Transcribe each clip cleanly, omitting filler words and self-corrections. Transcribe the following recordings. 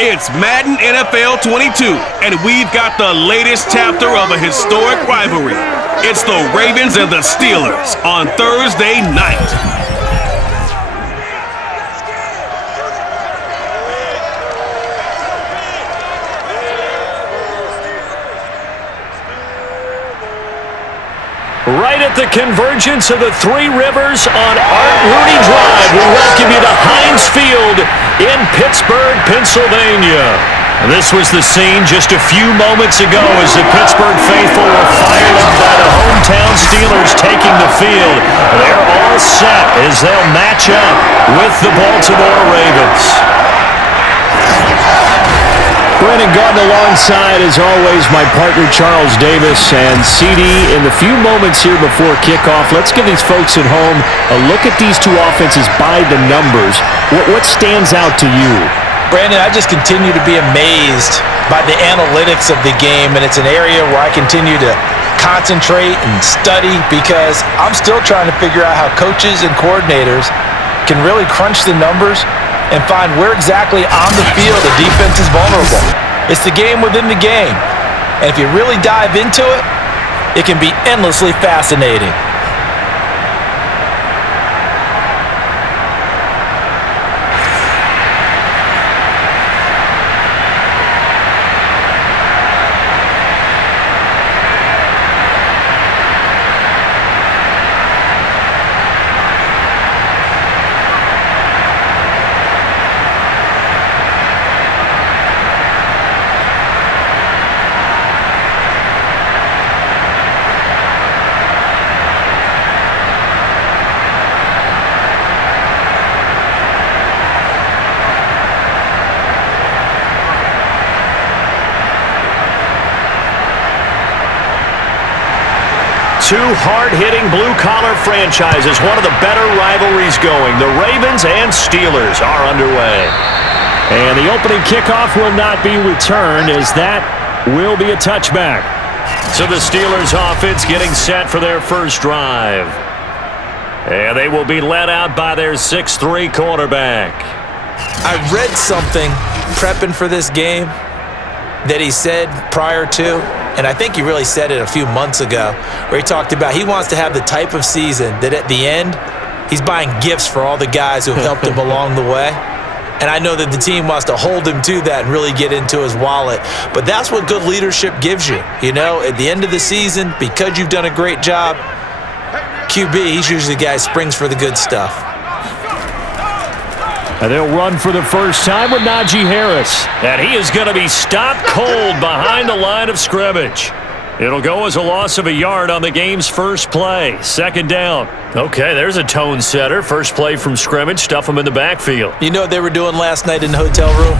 It's Madden NFL 22, and we've got the latest chapter of a historic rivalry. It's the Ravens and the Steelers on Thursday night. Right at the convergence of the Three Rivers on Art Rooney Drive, we welcome you to Heinz Field in Pittsburgh, Pennsylvania. This was the scene just a few moments ago as the Pittsburgh faithful were fired up by the hometown Steelers taking the field. They're all set as they'll match up with the Baltimore Ravens. Brandon Gordon alongside, as always, my partner Charles Davis. And CD, in the few moments here before kickoff, let's give these folks at home a look at these two offenses by the numbers. What stands out to you? Brandon, I just continue to be amazed by the analytics of the game, and it's an area where I continue to concentrate and study because I'm still trying to figure out how coaches and coordinators can really crunch the numbers and find where exactly on the field the defense is vulnerable. It's the game within the game. And if you really dive into it, it can be endlessly fascinating. Two hard-hitting blue-collar franchises, one of the better rivalries going. The Ravens and Steelers are underway. And the opening kickoff will not be returned, as that will be a touchback. So the Steelers offense getting set for their first drive. And they will be led out by their 6'3" quarterback. I read something prepping for this game that he said prior to, and I think he really said it a few months ago, where he talked about he wants to have the type of season that at the end, he's buying gifts for all the guys who have helped him along the way. And I know that the team wants to hold him to that and really get into his wallet. But that's what good leadership gives you. You know, at the end of the season, because you've done a great job, QB, he's usually the guy who springs for the good stuff. And they'll run for the first time with Najee Harris. And he is going to be stopped cold behind the line of scrimmage. It'll go as a loss of a yard on the game's first play. Second down. Okay, there's a tone setter. First play from scrimmage. Stuff them in the backfield. You know what they were doing last night in the hotel room?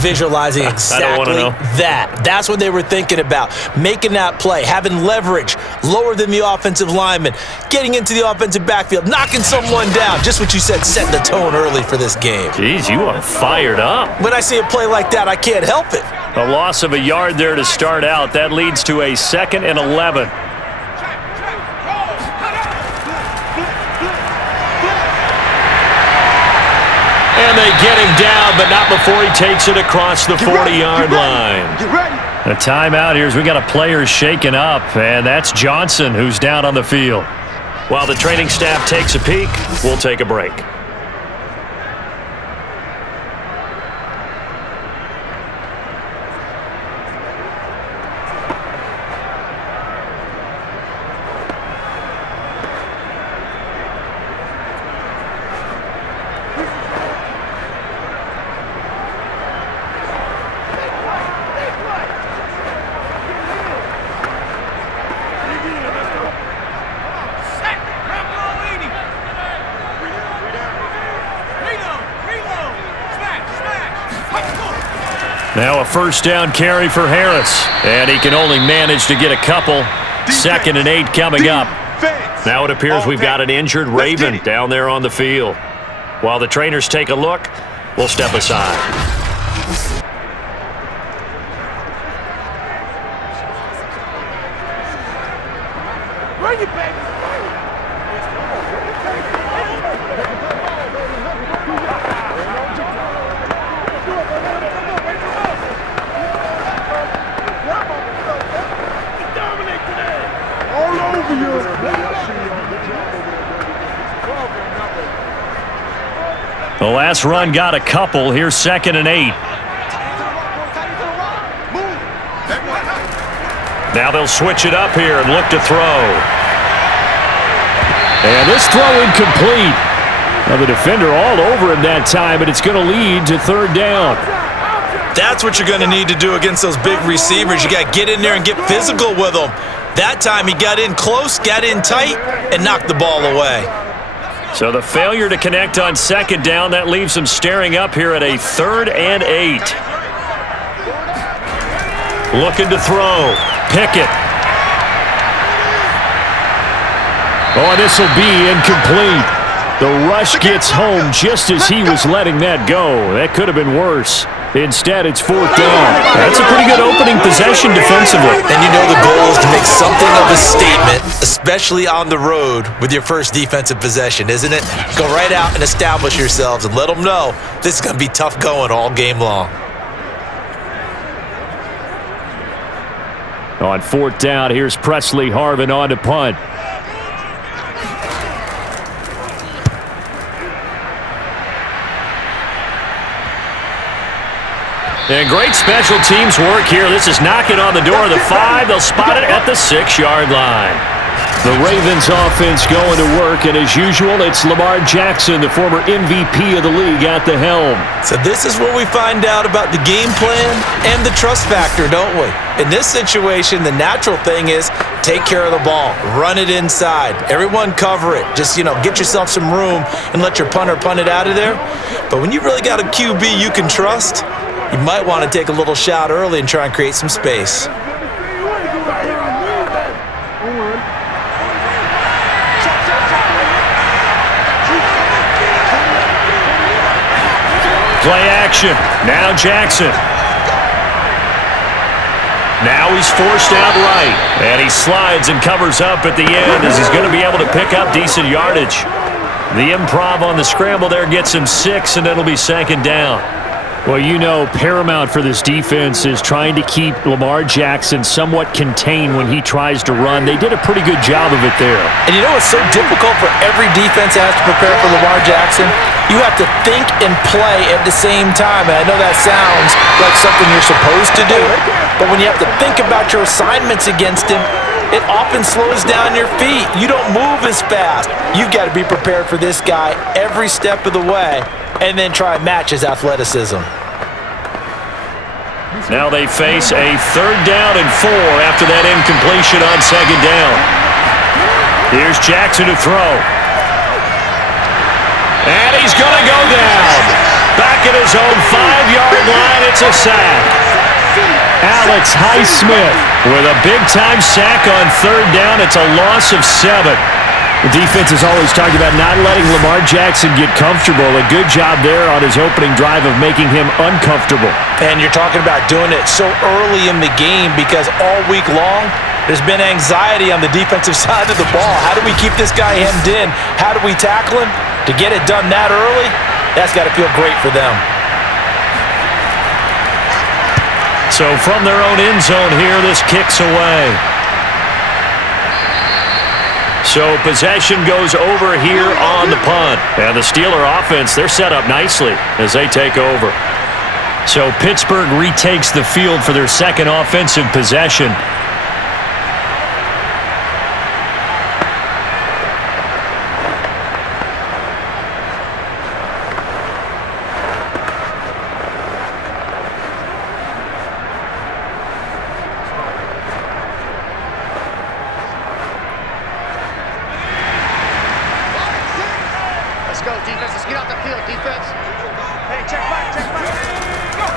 Visualizing exactly that. That's what they were thinking about. Making that play, having leverage, lower than the offensive lineman, getting into the offensive backfield, knocking someone down. Just what you said, set the tone early for this game. Jeez, you are fired up. When I see a play like that, I can't help it. A loss of a yard there to start out. That leads to a 2nd and 11. And they get him down, but not before he takes it across the 40-yard line. A timeout here as we got a player shaken up, and that's Johnson who's down on the field. While the training staff takes a peek, we'll take a break. Now a first down carry for Harris. And he can only manage to get a couple. 2nd and 8 coming up. Now it appears we've got an injured Raven down there on the field. While the trainers take a look, we'll step aside. Bring it, baby. The last run got a couple. Here's 2nd and 8. Now they'll switch it up here and look to throw. And this throw incomplete. Now the defender all over him that time, but it's going to lead to 3rd down. That's what you're going to need to do against those big receivers. You got to get in there and get physical with them. That time he got in close, got in tight, and knocked the ball away. So the failure to connect on 2nd down, that leaves him staring up here at a 3rd and 8. Looking to throw. Pickett. Oh, and this will be incomplete. The rush gets home just as he was letting that go. That could have been worse. Instead, it's 4th down. That's a pretty good opening possession defensively. And you know the goal is to make something of a statement, especially on the road with your first defensive possession, isn't it? Go right out and establish yourselves and let them know this is going to be tough going all game long. On 4th down, here's Presley Harvin on to punt. And great special teams work here. This is knocking on the door of the 5. They'll spot it at the 6-yard line. The Ravens offense going to work, and as usual, it's Lamar Jackson, the former MVP of the league, at the helm. So this is where we find out about the game plan and the trust factor, don't we? In this situation, the natural thing is take care of the ball, run it inside, everyone cover it. Just, get yourself some room and let your punter punt it out of there. But when you really got a QB you can trust, you might want to take a little shot early and try and create some space. Play action. Now Jackson. Now he's forced out right. And he slides and covers up at the end as he's going to be able to pick up decent yardage. The improv on the scramble there gets him 6, and it'll be 2nd down. Well, paramount for this defense is trying to keep Lamar Jackson somewhat contained when he tries to run. They did a pretty good job of it there. And it's so difficult for every defense that has to prepare for Lamar Jackson. You have to think and play at the same time. And I know that sounds like something you're supposed to do, but when you have to think about your assignments against him, it often slows down your feet. You don't move as fast. You've got to be prepared for this guy every step of the way, and then try and match his athleticism. Now they face a 3rd down and 4 after that incompletion on 2nd down. Here's Jackson to throw. And he's going to go down. Back at his own 5-yard line, it's a sack. Alex Highsmith with a big-time sack on 3rd down. It's a loss of 7. The defense is always talking about not letting Lamar Jackson get comfortable. A good job there on his opening drive of making him uncomfortable. And you're talking about doing it so early in the game because all week long there's been anxiety on the defensive side of the ball. How do we keep this guy hemmed in? How do we tackle him? To get it done that early, that's got to feel great for them. So from their own end zone here, this kicks away. So possession goes over here on the punt. And the Steeler offense, they're set up nicely as they take over. So Pittsburgh retakes the field for their 2nd offensive possession.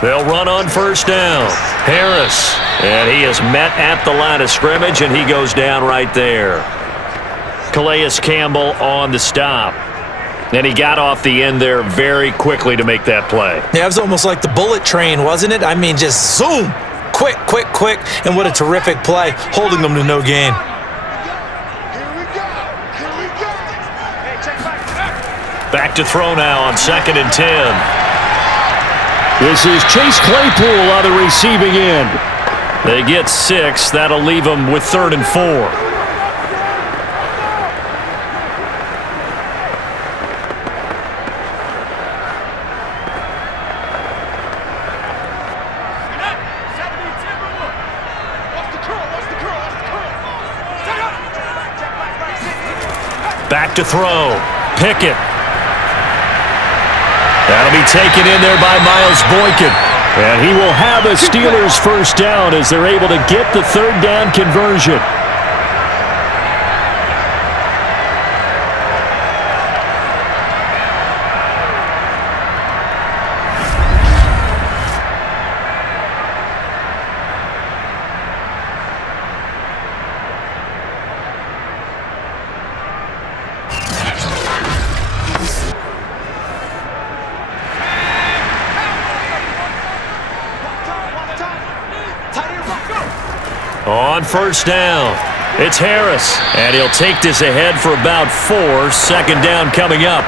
They'll run on 1st down. Harris. And he is met at the line of scrimmage, and he goes down right there. Calais Campbell on the stop. And he got off the end there very quickly to make that play. Yeah, it was almost like the bullet train, wasn't it? I mean, just zoom. Quick, quick, quick. And what a terrific play, holding them to no gain. Back to throw now on 2nd and 10. This is Chase Claypool on the receiving end. They get 6. That'll leave them with 3rd and 4. Back to throw. Pickett. That'll be taken in there by Miles Boykin. And he will have a Steelers first down as they're able to get the third down conversion. On first down, it's Harris, and he'll take this ahead for about 4. Second down coming up.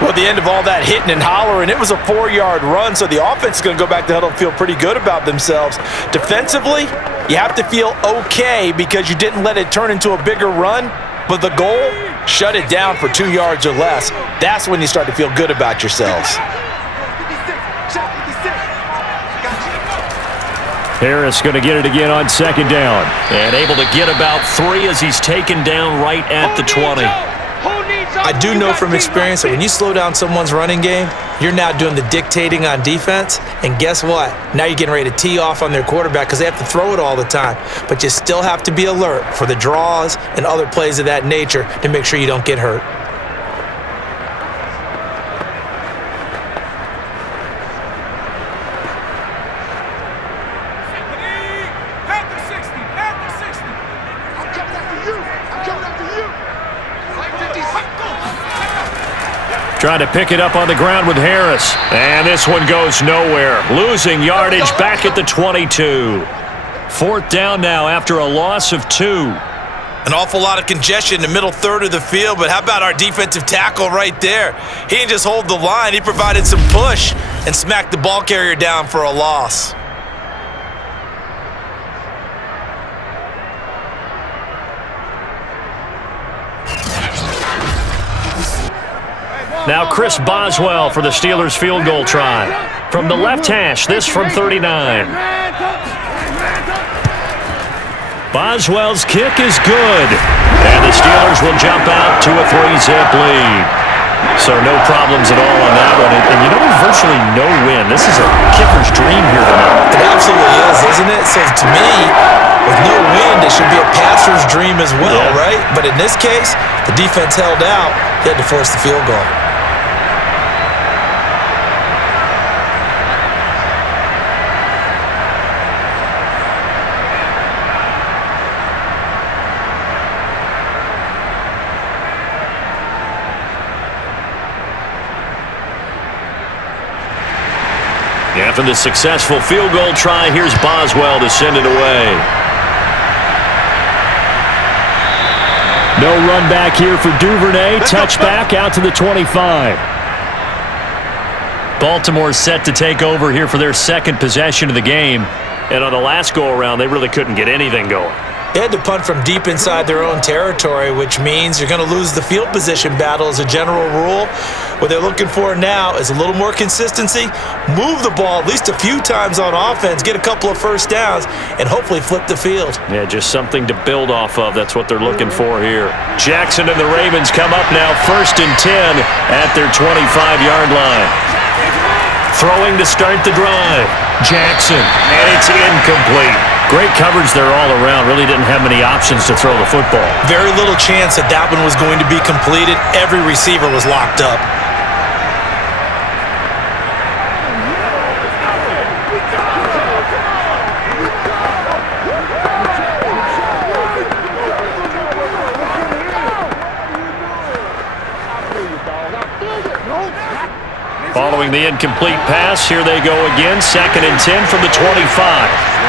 Well, at the end of all that hitting and hollering, it was a 4-yard run, so the offense is going to go back to huddle and feel pretty good about themselves. Defensively, you have to feel okay because you didn't let it turn into a bigger run, but the goal, shut it down for 2 yards or less. That's when you start to feel good about yourselves. Harris going to get it again on second down. And able to get about 3 as he's taken down right at the 20. I do know from experience that when you slow down someone's running game, you're now doing the dictating on defense. And guess what? Now you're getting ready to tee off on their quarterback because they have to throw it all the time. But you still have to be alert for the draws and other plays of that nature to make sure you don't get hurt. Trying to pick it up on the ground with Harris. And this one goes nowhere. Losing yardage back at the 22. Fourth down now after a loss of 2. An awful lot of congestion in the middle third of the field, but how about our defensive tackle right there? He didn't just hold the line. He provided some push and smacked the ball carrier down for a loss. Now Chris Boswell for the Steelers field goal try. From the left hash, this from 39. Boswell's kick is good. And the Steelers will jump out to a 3-zip lead. So no problems at all on that one. And you know, there's virtually no win. This is a kicker's dream here tonight. It absolutely is, isn't it? So to me, with no win, it should be a passer's dream as well, right? But in this case, the defense held out. They had to force the field goal. After the successful field goal try, here's Boswell to send it away. No run back here for Duvernay. Touchback out to the 25. Baltimore set to take over here for their second possession of the game. And on the last go-around, they really couldn't get anything going. They had to punt from deep inside their own territory, which means you're going to lose the field position battle as a general rule. What they're looking for now is a little more consistency, move the ball at least a few times on offense, get a couple of first downs, and hopefully flip the field. Yeah, just something to build off of. That's what they're looking for here. Jackson and the Ravens come up now 1st and 10 at their 25-yard line. Throwing to start the drive. Jackson, and it's incomplete. Great coverage there all around. Really didn't have many options to throw the football. Very little chance that that one was going to be completed. Every receiver was locked up. Following the incomplete pass, here they go again. 2nd and 10 from the 25.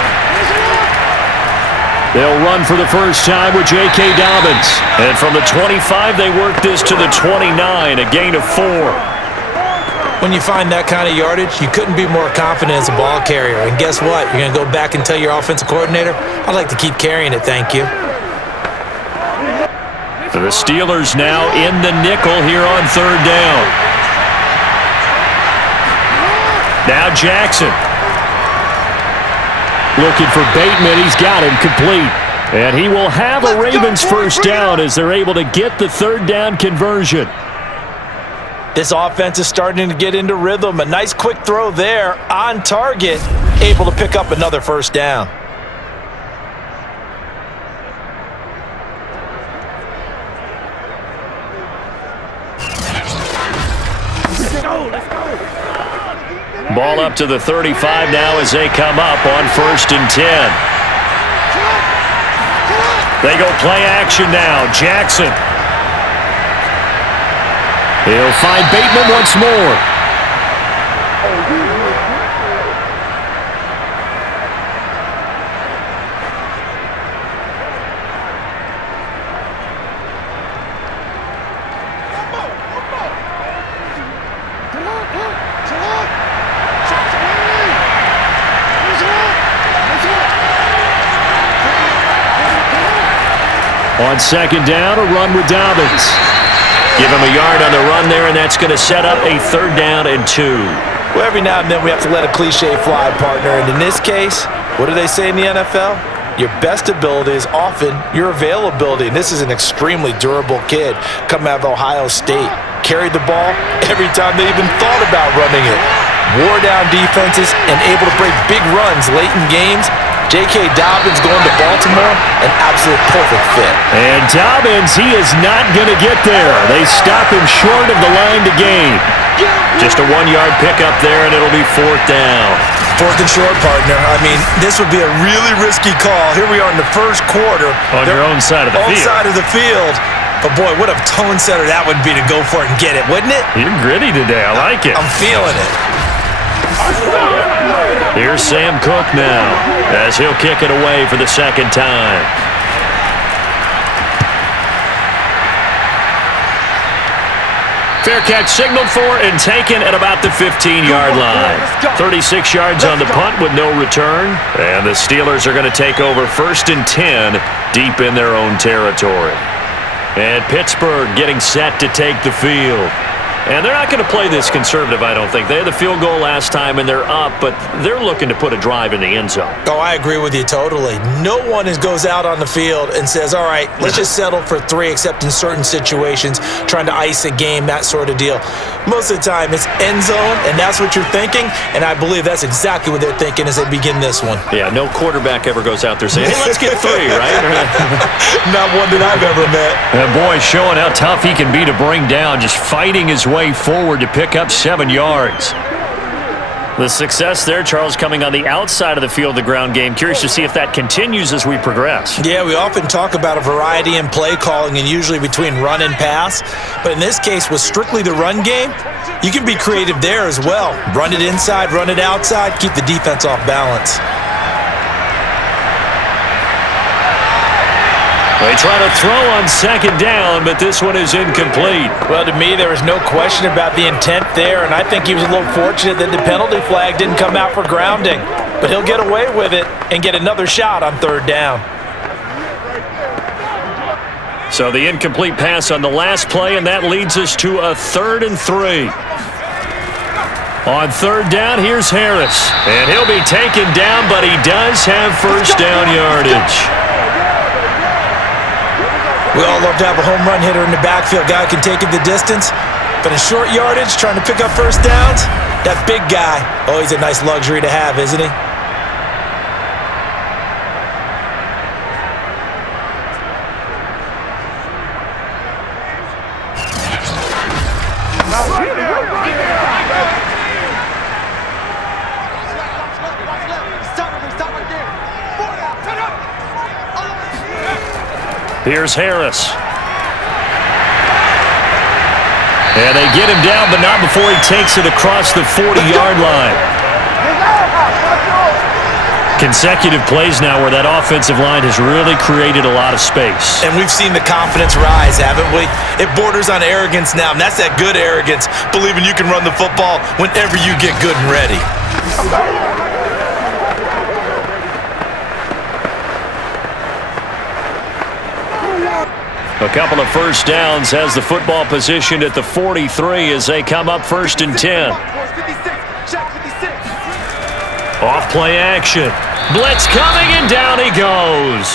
They'll run for the first time with J.K. Dobbins. And from the 25, they work this to the 29, a gain of 4. When you find that kind of yardage, you couldn't be more confident as a ball carrier. And guess what? You're going to go back and tell your offensive coordinator, I'd like to keep carrying it, thank you. So the Steelers now in the nickel here on 3rd down. Now Jackson. Looking for Bateman. He's got him complete. And he will have a Ravens first down as they're able to get the third down conversion. This offense is starting to get into rhythm. A nice quick throw there on target, able to pick up another first down. Ball up to the 35 now as they come up on 1st and 10. They go play action now. Jackson. He'll find Bateman once more. On 2nd down, a run with Dobbins. Give him a yard on the run there, and that's going to set up a 3rd down and 2. Well, every now and then we have to let a cliche fly, partner. And in this case, what do they say in the NFL? Your best ability is often your availability. And this is an extremely durable kid coming out of Ohio State. Carried the ball every time they even thought about running it. Wore down defenses and able to break big runs late in games. J.K. Dobbins going to Baltimore, an absolute perfect fit. And Dobbins, he is not going to get there. They stop him short of the line to gain. Just a 1-yard pickup there, and it'll be 4th down. 4th and short, partner. I mean, this would be a really risky call. Here we are in the first quarter. On your own side of the field. Own side of the field. But, boy, what a tone setter that would be to go for it and get it, wouldn't it? You're gritty today. I like it. I'm feeling it. Here's Sam Cook now as he'll kick it away for the 2nd time. Fair catch signaled for and taken at about the 15-yard line. 36 yards on the punt with no return. And the Steelers are going to take over 1st and 10 deep in their own territory. And Pittsburgh getting set to take the field. And they're not going to play this conservative, I don't think. They had the field goal last time, and they're up, but they're looking to put a drive in the end zone. Oh, I agree with you totally. No one goes out on the field and says, all right, let's just settle for 3, except in certain situations, trying to ice a game, that sort of deal. Most of the time, it's end zone, and that's what you're thinking, and I believe that's exactly what they're thinking as they begin this one. Yeah, no quarterback ever goes out there saying, hey, let's get 3, right? Not one that I've ever met. And boy, showing how tough he can be to bring down, just fighting his way forward to pick up 7 yards. The success there, Charles, coming on the outside of the field, the ground game. Curious to see if that continues as we progress. Yeah, we often talk about a variety in play calling and usually between run and pass. But in this case, with strictly the run game, you can be creative there as well. Run it inside, run it outside, keep the defense off balance. They try to throw on 2nd down, but this one is incomplete. Well, to me, there was no question about the intent there, and I think he was a little fortunate that the penalty flag didn't come out for grounding. But he'll get away with it and get another shot on 3rd down. So the incomplete pass on the last play, and that leads us to a 3rd and 3. On 3rd down, here's Harris. And he'll be taken down, but he does have first down yardage. We all love to have a home run hitter in the backfield. Guy can take it the distance. But in short yardage, trying to pick up first downs, that big guy, oh, he's a nice luxury to have, isn't he? Here's Harris. And they get him down, but not before he takes it across the 40-yard line. Consecutive plays now where that offensive line has really created a lot of space. And we've seen the confidence rise, haven't we? It borders on arrogance now, and that's that good arrogance, believing you can run the football whenever you get good and ready. A couple of first downs has the football positioned at the 43 as they come up 1st and 10. Off play action. Blitz coming, and down he goes.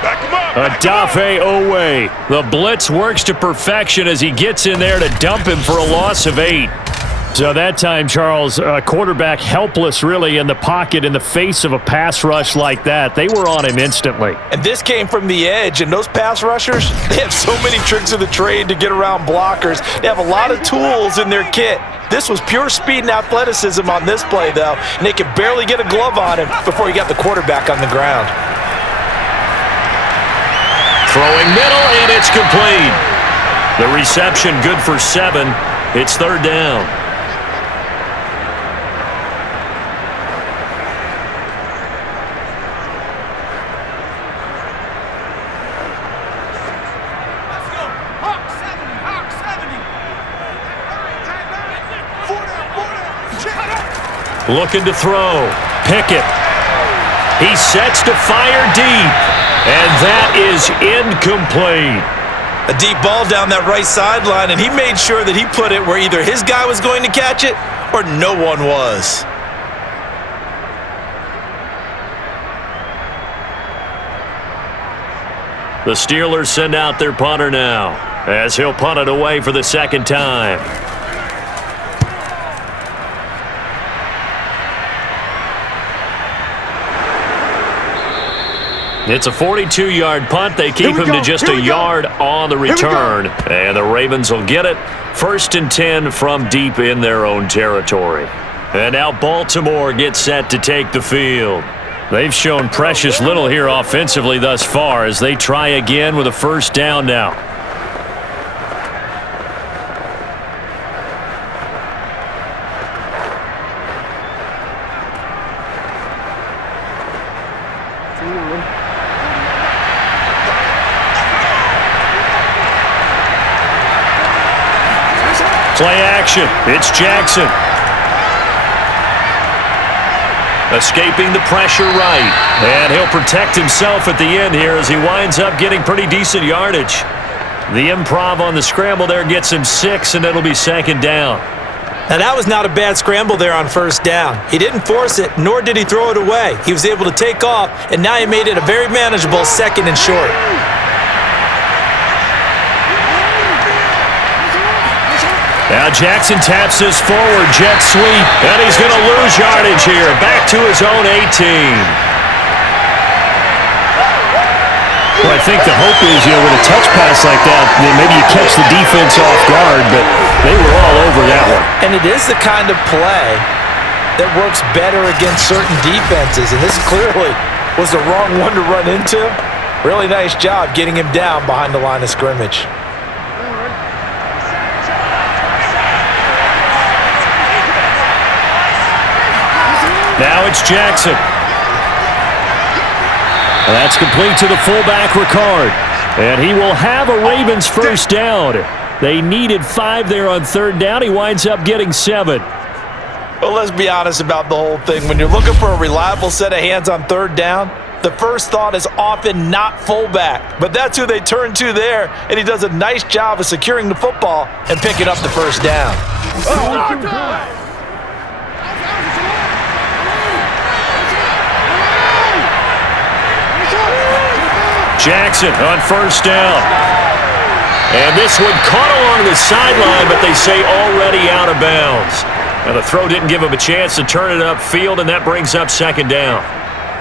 Odafe Owe. The blitz works to perfection as he gets in there to dump him for a loss of 8. So that time, Charles, quarterback helpless really in the pocket in the face of a pass rush like that. They were on him instantly. And this came from the edge, and those pass rushers, they have so many tricks of the trade to get around blockers. They have a lot of tools in their kit. This was pure speed and athleticism on this play, though, and they could barely get a glove on him before he got the quarterback on the ground. Throwing middle, and it's complete. The reception good for 7. It's 3rd down. Looking to throw. Pickett. He sets to fire deep. And that is incomplete. A deep ball down that right sideline, and he made sure that he put it where either his guy was going to catch it or no one was. The Steelers send out their punter now as he'll punt it away for the 2nd time. It's a 42-yard punt. They keep him to just a yard on the return. And the Ravens will get it. 1st and 10 from deep in their own territory. And now Baltimore gets set to take the field. They've shown precious little here offensively thus far as they try again with a 1st down now. Play action. It's Jackson. Escaping the pressure right. And he'll protect himself at the end here as he winds up getting pretty decent yardage. The improv on the scramble there gets him 6, and it'll be 2nd down. Now that was not a bad scramble there on 1st down. He didn't force it, nor did he throw it away. He was able to take off, and now he made it a very manageable 2nd and short. Now Jackson taps his forward jet sweep, and he's going to lose yardage here. Back to his own 18. Well, I think the hope is, with a touch pass like that, maybe you catch the defense off guard, but they were all over that one. And it is the kind of play that works better against certain defenses, and this clearly was the wrong one to run into. Really nice job getting him down behind the line of scrimmage. Now it's Jackson. That's complete to the fullback, Ricard. And he will have a Ravens 1st down. They needed 5 there on 3rd down. He winds up getting 7. Well, let's be honest about the whole thing. When you're looking for a reliable set of hands on 3rd down, the first thought is often not fullback. But that's who they turn to there, and he does a nice job of securing the football and picking up the 1st down. Jackson on 1st down. And this one caught along the sideline, but they say already out of bounds. Now the throw didn't give him a chance to turn it upfield, and that brings up 2nd down.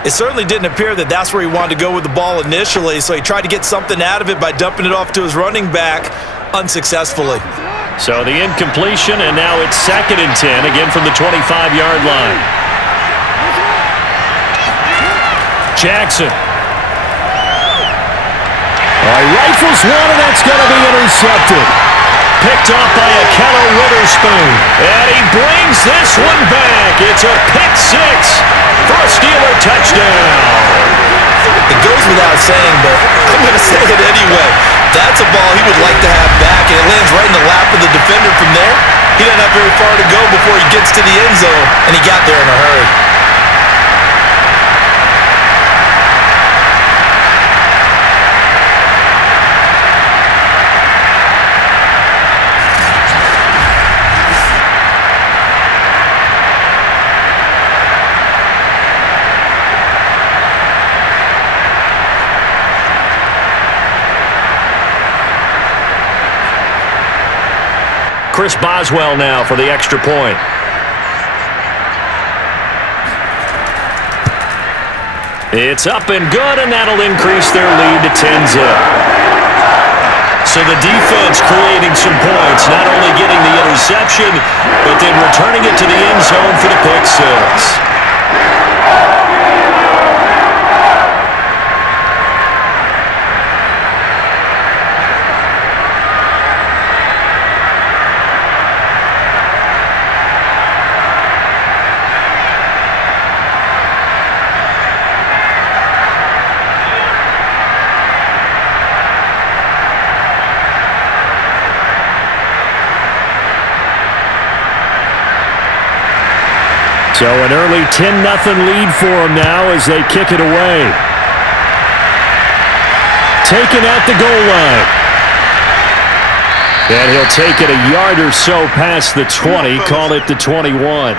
It certainly didn't appear that that's where he wanted to go with the ball initially, so he tried to get something out of it by dumping it off to his running back unsuccessfully. So the incompletion, and now it's 2nd and 10, again from the 25-yard line. Jackson. Rifles one, and that's going to be intercepted. Picked off by Akello Witherspoon. And he brings this one back. It's a pick 6 for a Steeler touchdown. It goes without saying, but I'm going to say it anyway. That's a ball he would like to have back, and it lands right in the lap of the defender from there. He doesn't have very far to go before he gets to the end zone, and he got there in a hurry. Chris Boswell now for the extra point. It's up and good, and that'll increase their lead to 10-zip. So the defense creating some points, not only getting the interception, but then returning it to the end zone for the pick six. So an early 10-0 lead for them now as they kick it away. Taken at the goal line. And he'll take it a yard or so past the 20, call it the 21.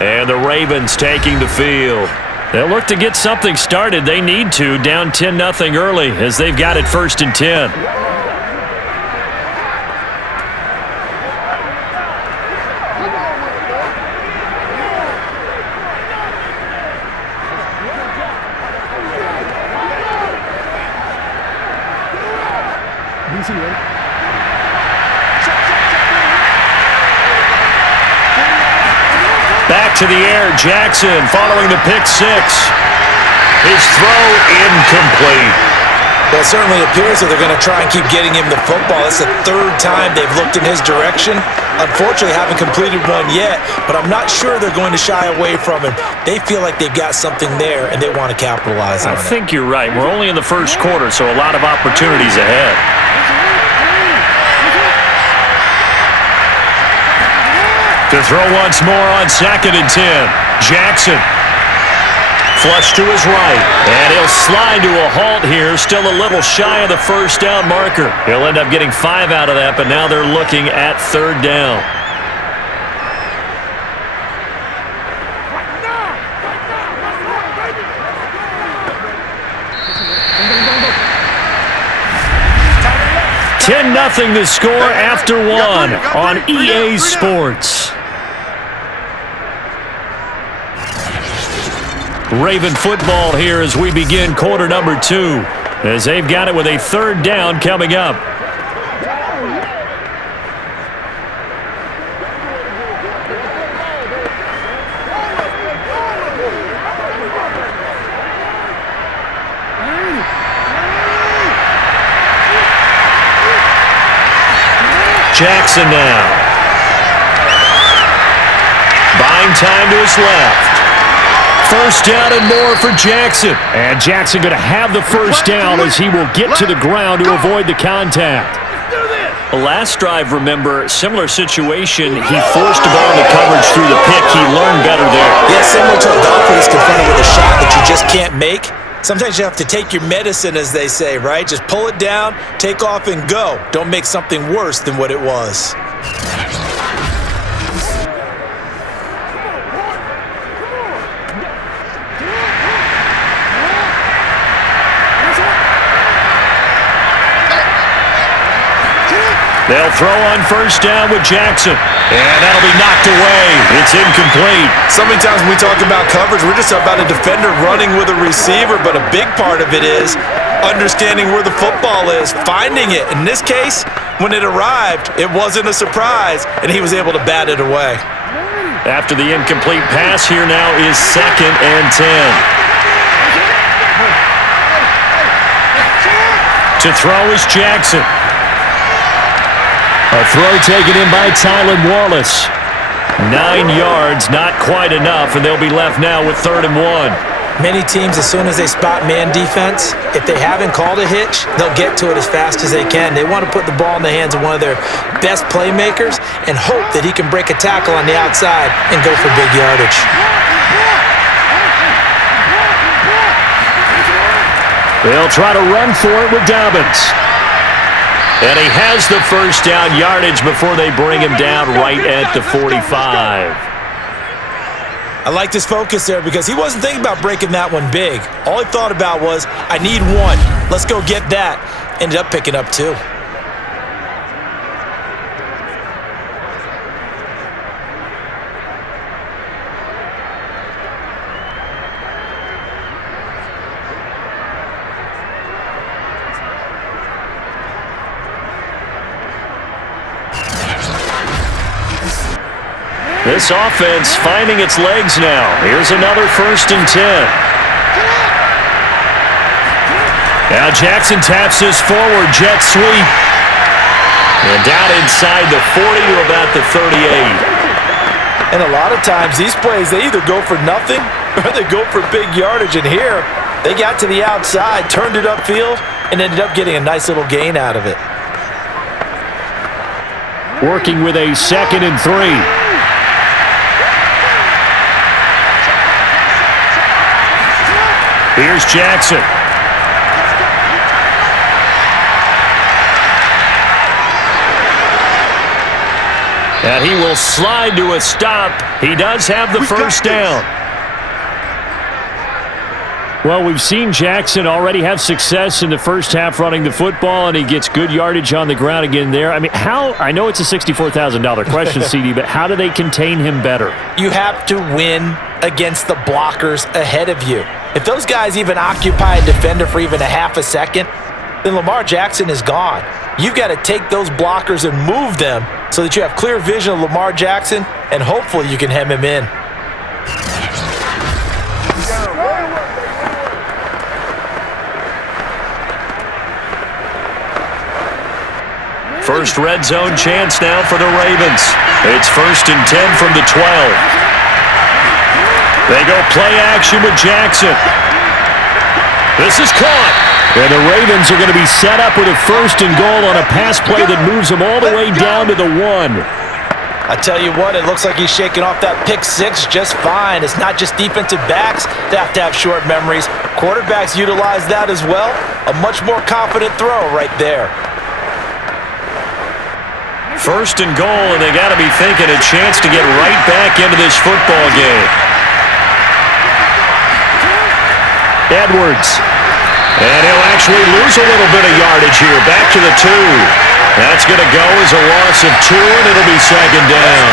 And the Ravens taking the field. They'll look to get something started. They need to, down 10-0 early as they've got it 1st and 10. Back to the air, Jackson following the pick six. His throw incomplete. Well, it certainly appears that they're going to try and keep getting him the football. It's the 3rd time they've looked in his direction. Unfortunately, haven't completed one yet, but I'm not sure they're going to shy away from him. They feel like they've got something there, and they want to capitalize on it. I think you're right. We're only in the first quarter, so a lot of opportunities ahead. To throw once more on 2nd and 10. Jackson. Flush to his right. And he'll slide to a halt here. Still a little shy of the first down marker. He'll end up getting 5 out of that, but now they're looking at 3rd down. Nothing to score after 1 on EA Sports. Raven football here as we begin quarter number 2, as they've got it with a 3rd down coming up. Jackson now. Buying time to his left. 1st down and more for Jackson. And Jackson going to have the 1st down as he will get to the ground to avoid the contact. The last drive, remember, similar situation. He forced a ball into coverage through the pick. He learned better there. Yeah, similar to a golfer that's confronted with a shot that you just can't make. Sometimes you have to take your medicine, as they say, right? Just pull it down, take off, and go. Don't make something worse than what it was. They'll throw on 1st down with Jackson. And that'll be knocked away. It's incomplete. So many times when we talk about coverage, we're just about a defender running with a receiver, but a big part of it is understanding where the football is, finding it. In this case, when it arrived, it wasn't a surprise, and he was able to bat it away. After the incomplete pass, here now is 2nd and 10. To throw is Jackson. A throw taken in by Tylan Wallace. 9 yards, not quite enough, and they'll be left now with 3rd and 1. Many teams, as soon as they spot man defense, if they haven't called a hitch, they'll get to it as fast as they can. They want to put the ball in the hands of one of their best playmakers and hope that he can break a tackle on the outside and go for big yardage. They'll try to run for it with Dobbins. And he has the 1st down yardage before they bring him down right at the 45. I liked his focus there because he wasn't thinking about breaking that one big. All he thought about was, I need 1. Let's go get that. ended up picking up 2. This offense finding its legs now. Here's another 1st and 10. Now Jackson taps this forward jet sweep. And down inside the 40 to about the 38. And a lot of times these plays, they either go for nothing or they go for big yardage. And here, they got to the outside, turned it upfield, and ended up getting a nice little gain out of it. Working with a 2nd and 3. Here's Jackson. And he will slide to a stop. He does have the first down. Well, we've seen Jackson already have success in the first half running the football, and he gets good yardage on the ground again there. I mean, I know it's a $64,000 question, CD, but how do they contain him better? You have to win against the blockers ahead of you. If those guys even occupy a defender for even a half a second, then Lamar Jackson is gone. You've got to take those blockers and move them so that you have clear vision of Lamar Jackson, and hopefully you can hem him in. First red zone chance now for the Ravens. It's 1st and 10 from the 12. They go play action with Jackson. This is caught. And the Ravens are going to be set up with a 1st and goal on a pass play that moves them all the way down to the 1. I tell you what, it looks like he's shaking off that pick 6 just fine. It's not just defensive backs that have to have short memories. Quarterbacks utilize that as well. A much more confident throw right there. 1st and goal, and they got to be thinking a chance to get right back into this football game. Edwards. And he'll actually lose a little bit of yardage here. Back to the 2. That's going to go as a loss of 2, and it'll be 2nd down.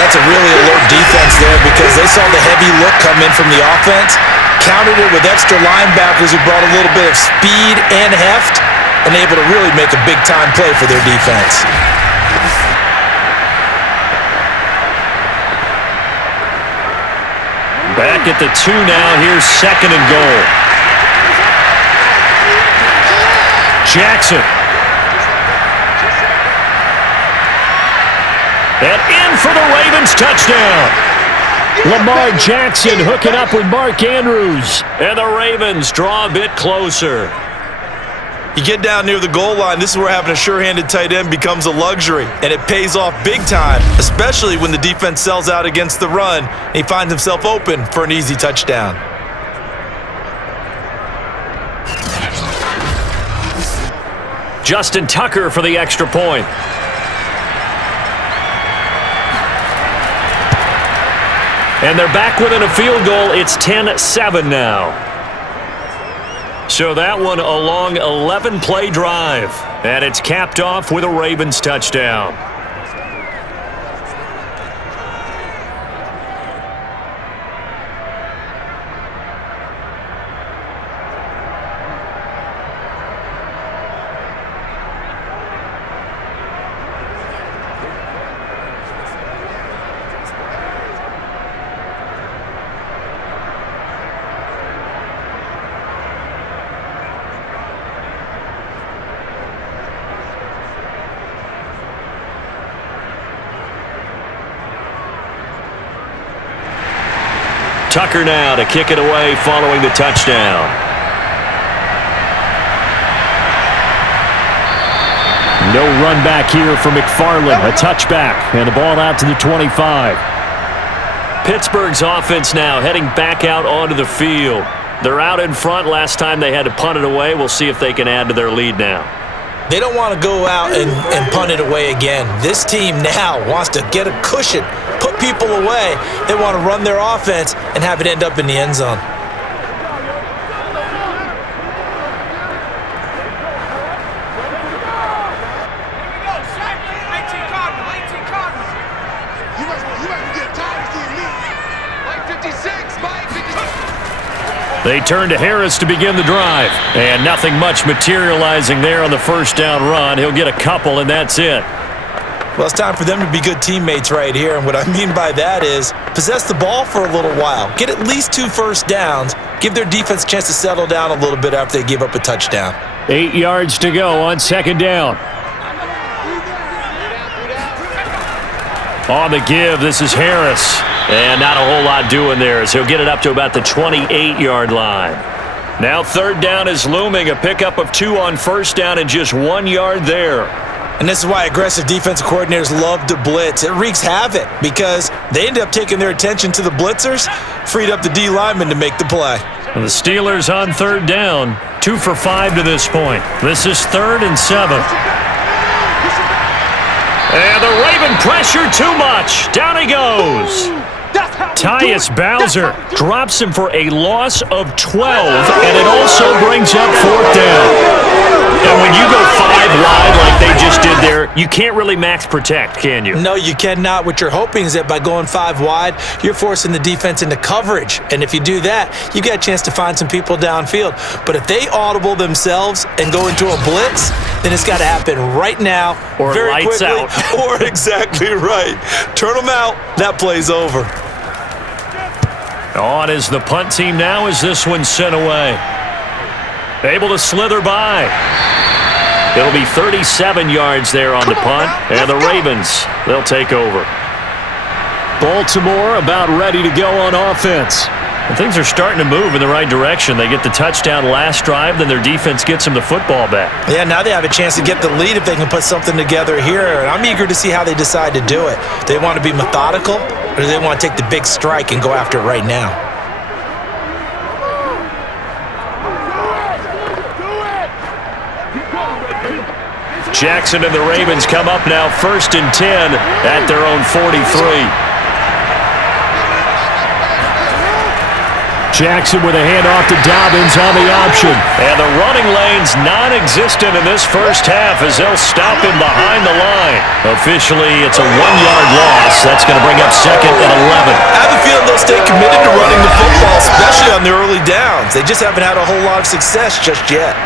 That's a really alert defense there because they saw the heavy look come in from the offense, countered it with extra linebackers who brought a little bit of speed and heft, and able to really make a big-time play for their defense. Back at the 2 now. Here's 2nd and goal. Jackson. And in for the Ravens touchdown. Lamar Jackson hooking up with Mark Andrews. And the Ravens draw a bit closer. You get down near the goal line, this is where having a sure-handed tight end becomes a luxury, and it pays off big time, especially when the defense sells out against the run, and he finds himself open for an easy touchdown. Justin Tucker for the extra point. And they're back within a field goal. It's 10-7 now. So that one a long 11-play drive. And it's capped off with a Ravens touchdown. Tucker now to kick it away following the touchdown. No run back here for McFarland. A touchback and the ball out to the 25. Pittsburgh's offense now heading back out onto the field. They're out in front. Last time they had to punt it away. We'll see if they can add to their lead now. They don't want to go out and punt it away again. This team now wants to get a cushion, put people away. They want to run their offense and have it end up in the end zone. They turn to Harris to begin the drive. And nothing much materializing there on the first down run. He'll get a couple, and that's it. Well, it's time for them to be good teammates right here. And what I mean by that is possess the ball for a little while. Get at least 2 first downs. Give their defense a chance to settle down a little bit after they give up a touchdown. 8 yards to go on second down. On the give, this is Harris. And not a whole lot doing there as he'll get it up to about the 28-yard line. Now third down is looming. A pickup of 2 on first down and just 1 yard there. And this is why aggressive defensive coordinators love to blitz. It wreaks havoc because they end up taking their attention to the blitzers, freed up the D lineman to make the play. And the Steelers on third down, 2 for 5 to this point. This is 3rd and 7. And the Raven pressure too much. Down he goes. Tyus Bowser drops him for a loss of 12, and it also brings up 4th down. And when you go 5 wide like they just did there, you can't really max protect, can you? No, you cannot. What you're hoping is that by going 5 wide, you're forcing the defense into coverage. And if you do that, you get a chance to find some people downfield. But if they audible themselves and go into a blitz, then it's got to happen right now, or very lights quickly, out. Or exactly right. Turn them out. That play's over. On is the punt team now as this one's sent away. Able to slither by. It'll be 37 yards there on the punt, and the Ravens, they'll take over. Baltimore about ready to go on offense. And things are starting to move in the right direction. They get the touchdown last drive, then their defense gets them the football back. Yeah, now they have a chance to get the lead if they can put something together here. And I'm eager to see how they decide to do it. Do they want to be methodical, or do they want to take the big strike and go after it right now? Jackson and the Ravens come up now 1st and 10 at their own 43. Jackson with a handoff to Dobbins on the option. And the running lane's non-existent in this first half as they'll stop him behind the line. Officially, it's a 1-yard loss. That's going to bring up 2nd and 11. I have a feeling they'll stay committed to running the football, especially on the early downs. They just haven't had a whole lot of success just yet.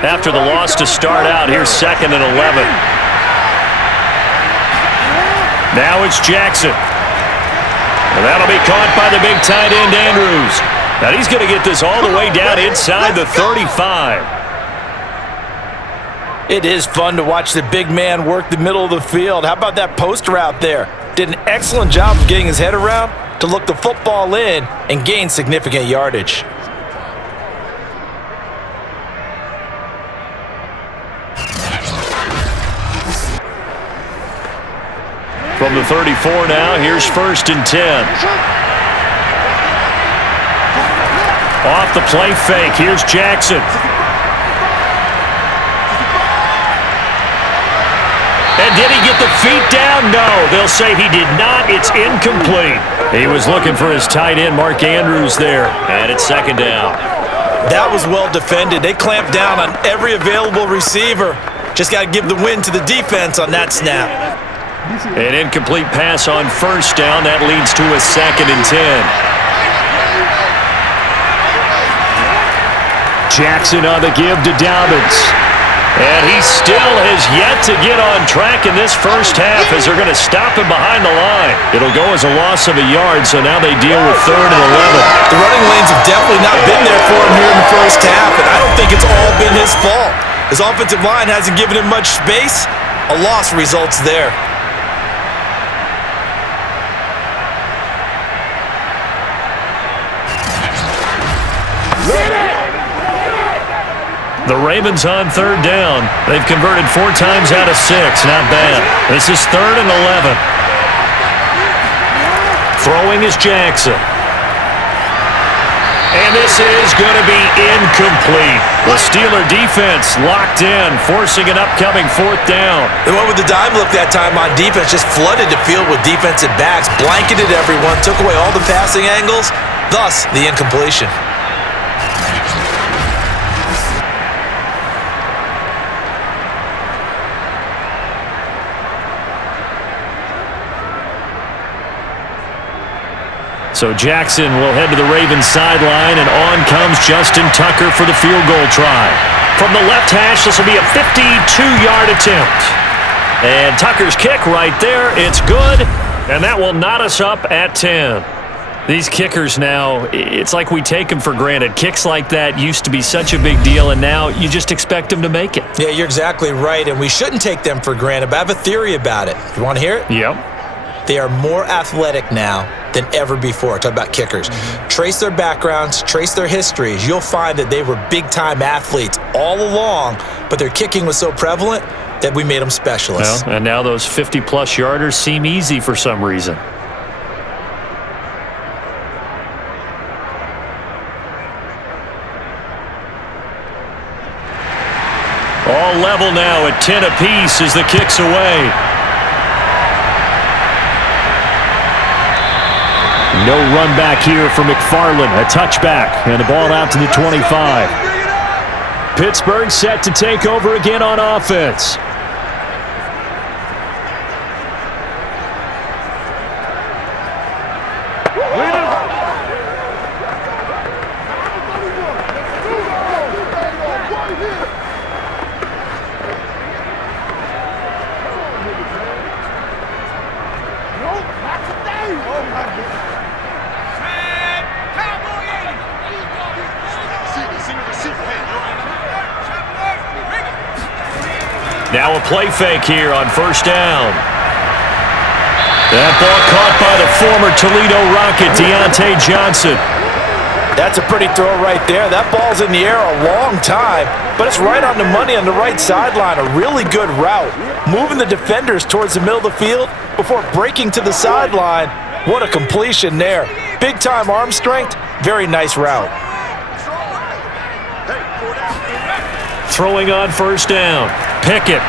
After the loss to start out, here's 2nd and 11. Now it's Jackson. And that'll be caught by the big tight end, Andrews. Now he's going to get this all the way down inside the 35. It is fun to watch the big man work the middle of the field. How about that post route there? Did an excellent job of getting his head around to look the football in and gain significant yardage. From the 34 now, here's 1st and 10. Off the play fake, here's Jackson. And did he get the feet down? No, they'll say he did not. It's incomplete. He was looking for his tight end, Mark Andrews, there. And it's 2nd down. That was well defended. They clamped down on every available receiver. Just got to give the win to the defense on that snap. An incomplete pass on 1st down. That leads to a 2nd and 10. Jackson on the give to Dobbins. And he still has yet to get on track in this first half as they're going to stop him behind the line. It'll go as a loss of a yard, so now they deal with 3rd and 11. The running lanes have definitely not been there for him here in the first half, and I don't think it's all been his fault. His offensive line hasn't given him much space. A loss results there. The Ravens on 3rd down. They've converted 4 times out of 6. Not bad. This is 3rd and 11. Throwing is Jackson. And this is going to be incomplete. The Steeler defense locked in, forcing an upcoming 4th down. They went with the dime look that time on defense, just flooded the field with defensive backs, blanketed everyone, took away all the passing angles, thus the incompletion. So Jackson will head to the Ravens sideline, and on comes Justin Tucker for the field goal try. From the left hash, this will be a 52-yard attempt. And Tucker's kick right there, it's good, and that will knot us up at 10. These kickers now, it's like we take them for granted. Kicks like that used to be such a big deal, and now you just expect them to make it. Yeah, you're exactly right, and we shouldn't take them for granted, but I have a theory about it. You want to hear it? Yep. They are more athletic now than ever before. Talk about kickers. Trace their backgrounds, trace their histories. You'll find that they were big-time athletes all along, but their kicking was so prevalent that we made them specialists. Well, and now those 50-plus yarders seem easy for some reason. All level now at 10 apiece as the kick's away. No run back here for McFarland. A touchback and the ball out to the 25. Pittsburgh set to take over again on offense. Now a play fake here on first down. That ball caught by the former Toledo Rocket, Deontay Johnson. That's a pretty throw right there. That ball's in the air a long time, but it's right on the money on the right sideline. A really good route. Moving the defenders towards the middle of the field before breaking to the sideline. What a completion there. Big-time arm strength. Very nice route. Throwing on first down. Pickett.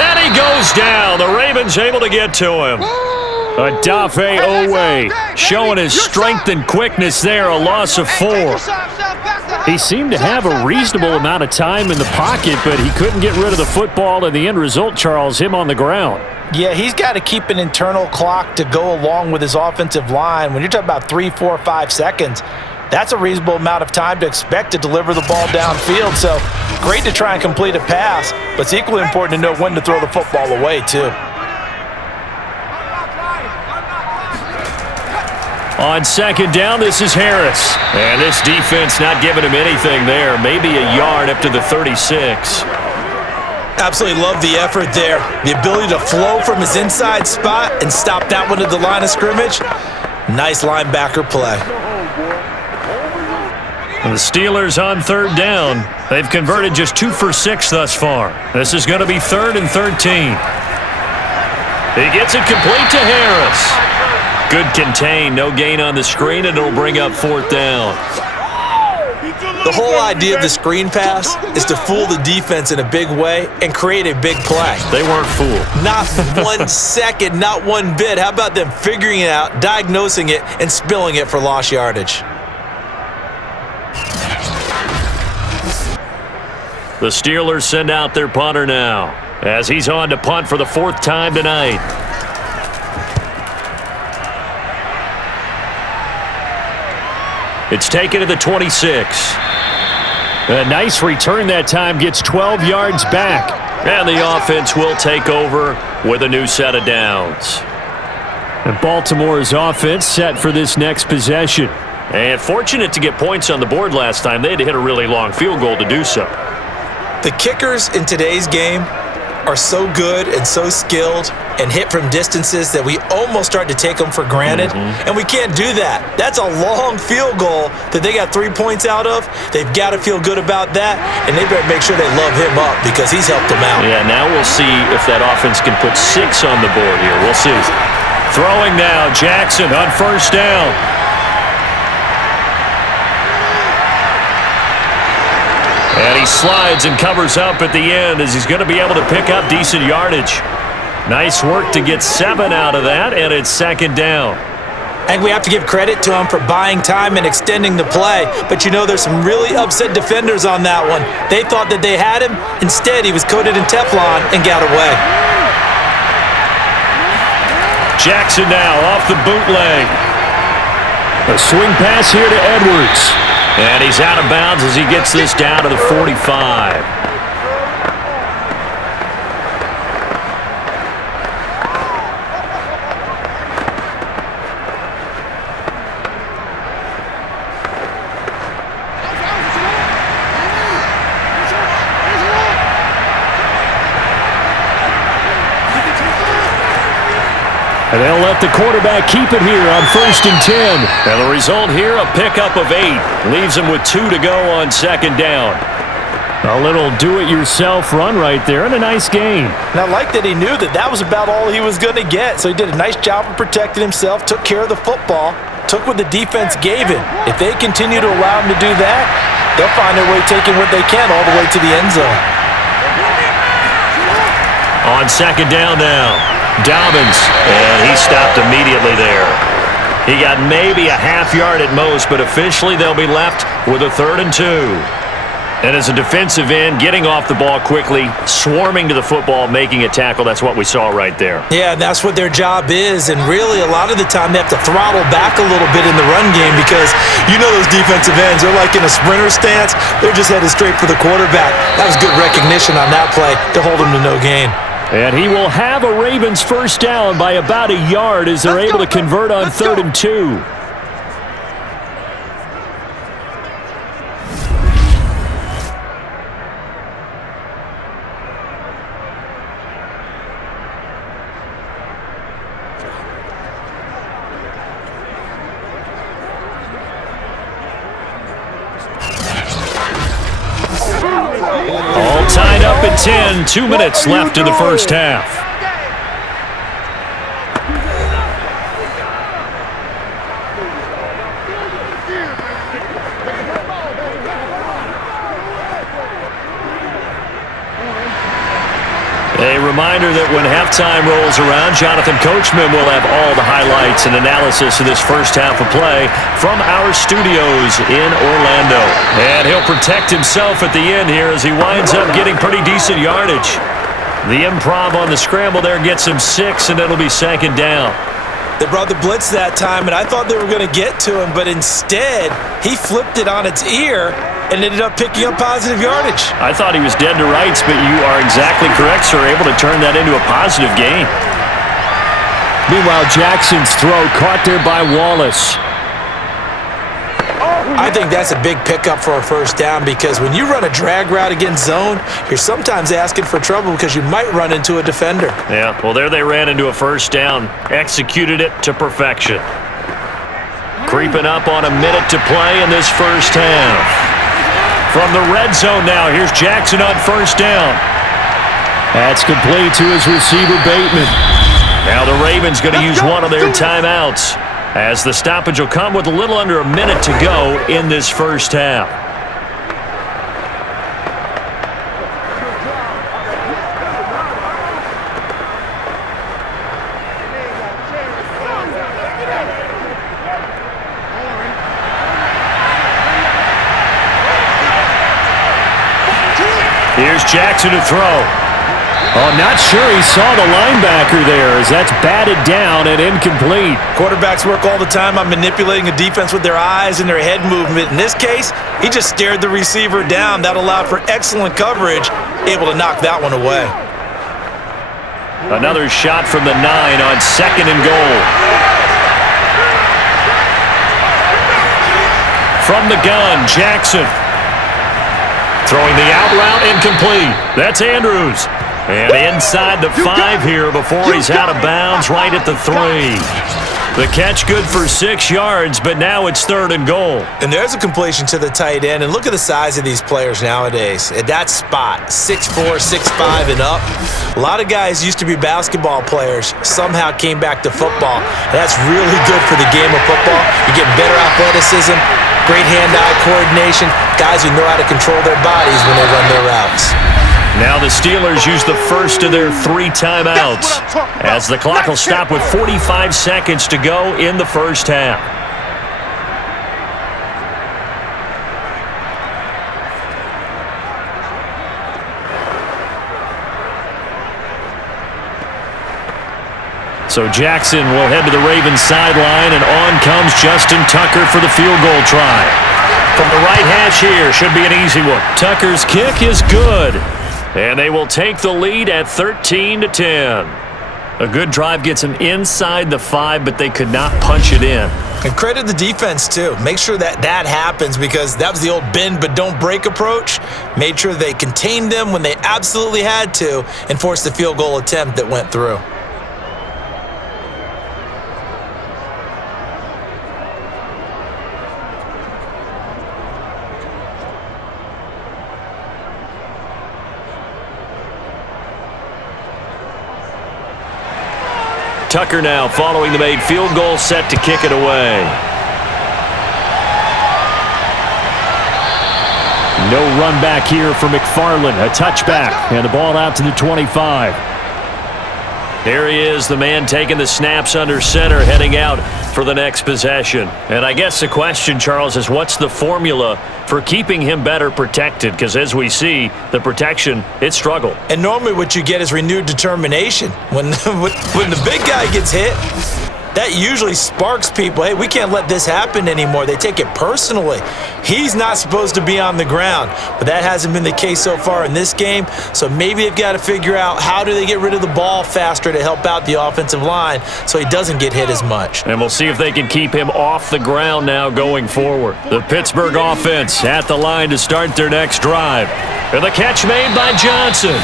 And he goes down. The Ravens able to get to him. Odafe Owe showing his strength and quickness there. A loss of 4. He seemed to have a reasonable amount of time in the pocket, but he couldn't get rid of the football, and the end result, Charles, him on the ground. Yeah, he's got to keep an internal clock to go along with his offensive line. When you're talking about 3, 4, 5 seconds, that's a reasonable amount of time to expect to deliver the ball downfield. So great to try and complete a pass, but it's equally important to know when to throw the football away, too. On second down, this is Harris. And this defense not giving him anything there. Maybe a yard up to the 36. Absolutely love the effort there. The ability to flow from his inside spot and stop that one at the line of scrimmage. Nice linebacker play. The Steelers on third down. They've converted just 2 for 6 thus far. This is going to be 3rd and 13. He gets it complete to Harris. Good contain, no gain on the screen, and it'll bring up 4th down. The whole idea of the screen pass is to fool the defense in a big way and create a big play. They weren't fooled. Not 1 second, not one bit. How about them figuring it out, diagnosing it, and spilling it for lost yardage? The Steelers send out their punter now as he's on to punt for the 4th time tonight. It's taken to the 26. A nice return that time, gets 12 yards back. And the offense will take over with a new set of downs. And Baltimore's offense set for this next possession. And fortunate to get points on the board last time. They had to hit a really long field goal to do so. The kickers in today's game are so good and so skilled and hit from distances that we almost start to take them for granted, and we can't do that. That's a long field goal that they got 3 points out of. They've got to feel good about that, and they better make sure they love him up because he's helped them out. Yeah, now we'll see if that offense can put 6 on the board here. We'll see. Throwing now, Jackson on first down. And he slides and covers up at the end as he's going to be able to pick up decent yardage. Nice work to get 7 out of that, and it's 2nd down. I think we have to give credit to him for buying time and extending the play, but you know there's some really upset defenders on that one. They thought that they had him. Instead, he was coated in Teflon and got away. Jackson now off the bootleg. A swing pass here to Edwards. And he's out of bounds as he gets this down to the 45. And they'll let the quarterback keep it here on 1st and 10. And the result here, a pickup of 8. Leaves him with 2 to go on 2nd down. A little do-it-yourself run right there and a nice gain. And I like that he knew that was about all he was going to get. So he did a nice job of protecting himself, took care of the football, took what the defense gave him. If they continue to allow him to do that, they'll find their way taking what they can all the way to the end zone. On 2nd down now, Dobbins, and he stopped immediately there. He got maybe a half yard at most, but officially they'll be left with a 3rd and 2. And as a defensive end, getting off the ball quickly, swarming to the football, making a tackle, that's what we saw right there. Yeah, that's what their job is, and really a lot of the time they have to throttle back a little bit in the run game because you know those defensive ends, they're like in a sprinter stance. They're just headed straight for the quarterback. That was good recognition on that play to hold him to no gain. And he will have a Ravens first down by about a yard as they're able to convert on 3rd and 2. All tied up at 10, 2 minutes left in the first half. A reminder that when halftime rolls around, Jonathan Coachman will have all the highlights and analysis of this first half of play from our studios in Orlando. And he'll protect himself at the end here as he winds up getting pretty decent yardage. The improv on the scramble there gets him 6, and it'll be 2nd down. They brought the blitz that time, and I thought they were going to get to him, but instead he flipped it on its ear and ended up picking up positive yardage. I thought he was dead to rights, but you are exactly correct, sir. Able to turn that into a positive gain. Meanwhile, Jackson's throw caught there by Wallace. I think that's a big pickup for a first down because when you run a drag route against zone, you're sometimes asking for trouble because you might run into a defender. Yeah, well, there they ran into a first down. Executed it to perfection. Creeping up on a minute to play in this first half. From the red zone now, here's Jackson on 1st down. That's complete to his receiver, Bateman. Now the Ravens going to use one of their timeouts as the stoppage will come with a little under a minute to go in this first half. Here's Jackson to throw. Oh, not sure he saw the linebacker there as that's batted down and incomplete. Quarterbacks work all the time on manipulating a defense with their eyes and their head movement. In this case, he just stared the receiver down. That allowed for excellent coverage, able to knock that one away. Another shot from the 9 on 2nd and goal. From the gun, Jackson. Throwing the out route, incomplete. That's Andrews. And inside the 5 here before he's out of bounds, right at the 3. The catch good for 6 yards, but now it's 3rd and goal. And there's a completion to the tight end. And look at the size of these players nowadays. At that spot, 6'4", 6'5", and up. A lot of guys used to be basketball players, somehow came back to football. And that's really good for the game of football. You get better athleticism, great hand-eye coordination, guys who know how to control their bodies when they run their routes. Now the Steelers use the first of their 3 timeouts as the clock will stop with 45 seconds to go in the first half. So Jackson will head to the Ravens sideline, and on comes Justin Tucker for the field goal try. From the right hash here, should be an easy one. Tucker's kick is good, and they will take the lead at 13-10. A good drive gets them inside the 5, but they could not punch it in. And credit the defense, too. Make sure that happens, because that was the old bend but don't break approach. Made sure they contained them when they absolutely had to and forced the field goal attempt that went through. Tucker now following the made field goal, set to kick it away. No run back here for McFarland. A touchback, and the ball out to the 25. There he is, the man taking the snaps under center, heading out for the next possession. And I guess the question, Charles, is what's the formula for keeping him better protected? Because as we see, the protection, it struggled. And normally what you get is renewed determination. When the big guy gets hit, that usually sparks people. Hey, we can't let this happen anymore. They take it personally. He's not supposed to be on the ground, but that hasn't been the case so far in this game. So maybe they've got to figure out how do they get rid of the ball faster to help out the offensive line so he doesn't get hit as much. And we'll see if they can keep him off the ground now going forward. The Pittsburgh offense at the line to start their next drive. And the catch made by Johnson.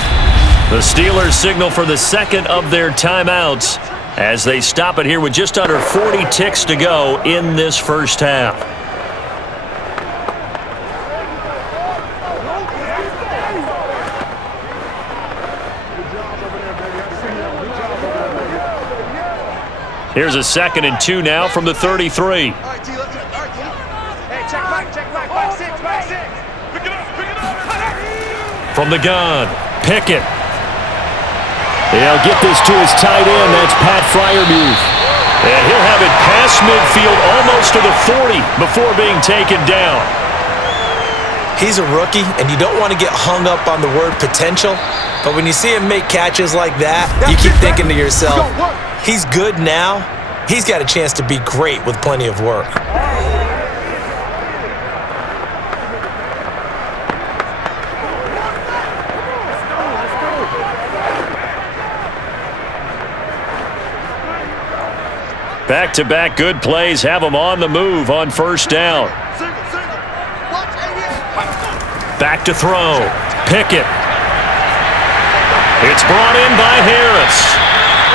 The Steelers signal for the second of their timeouts as they stop it here with just under 40 ticks to go in this first half. Here's a 2nd and 2 now from the 33. Hey, check back, 6. Pick it up. From the gun, Pickett. They'll get this to his tight end. That's Pat Freiermuth. And he'll have it past midfield almost to the 40 before being taken down. He's a rookie, and you don't want to get hung up on the word potential. But when you see him make catches like that, you keep thinking to yourself, he's good now. He's got a chance to be great with plenty of work. Back-to-back good plays have him on the move on first down. Back to throw. Pickett. It's brought in by Harris.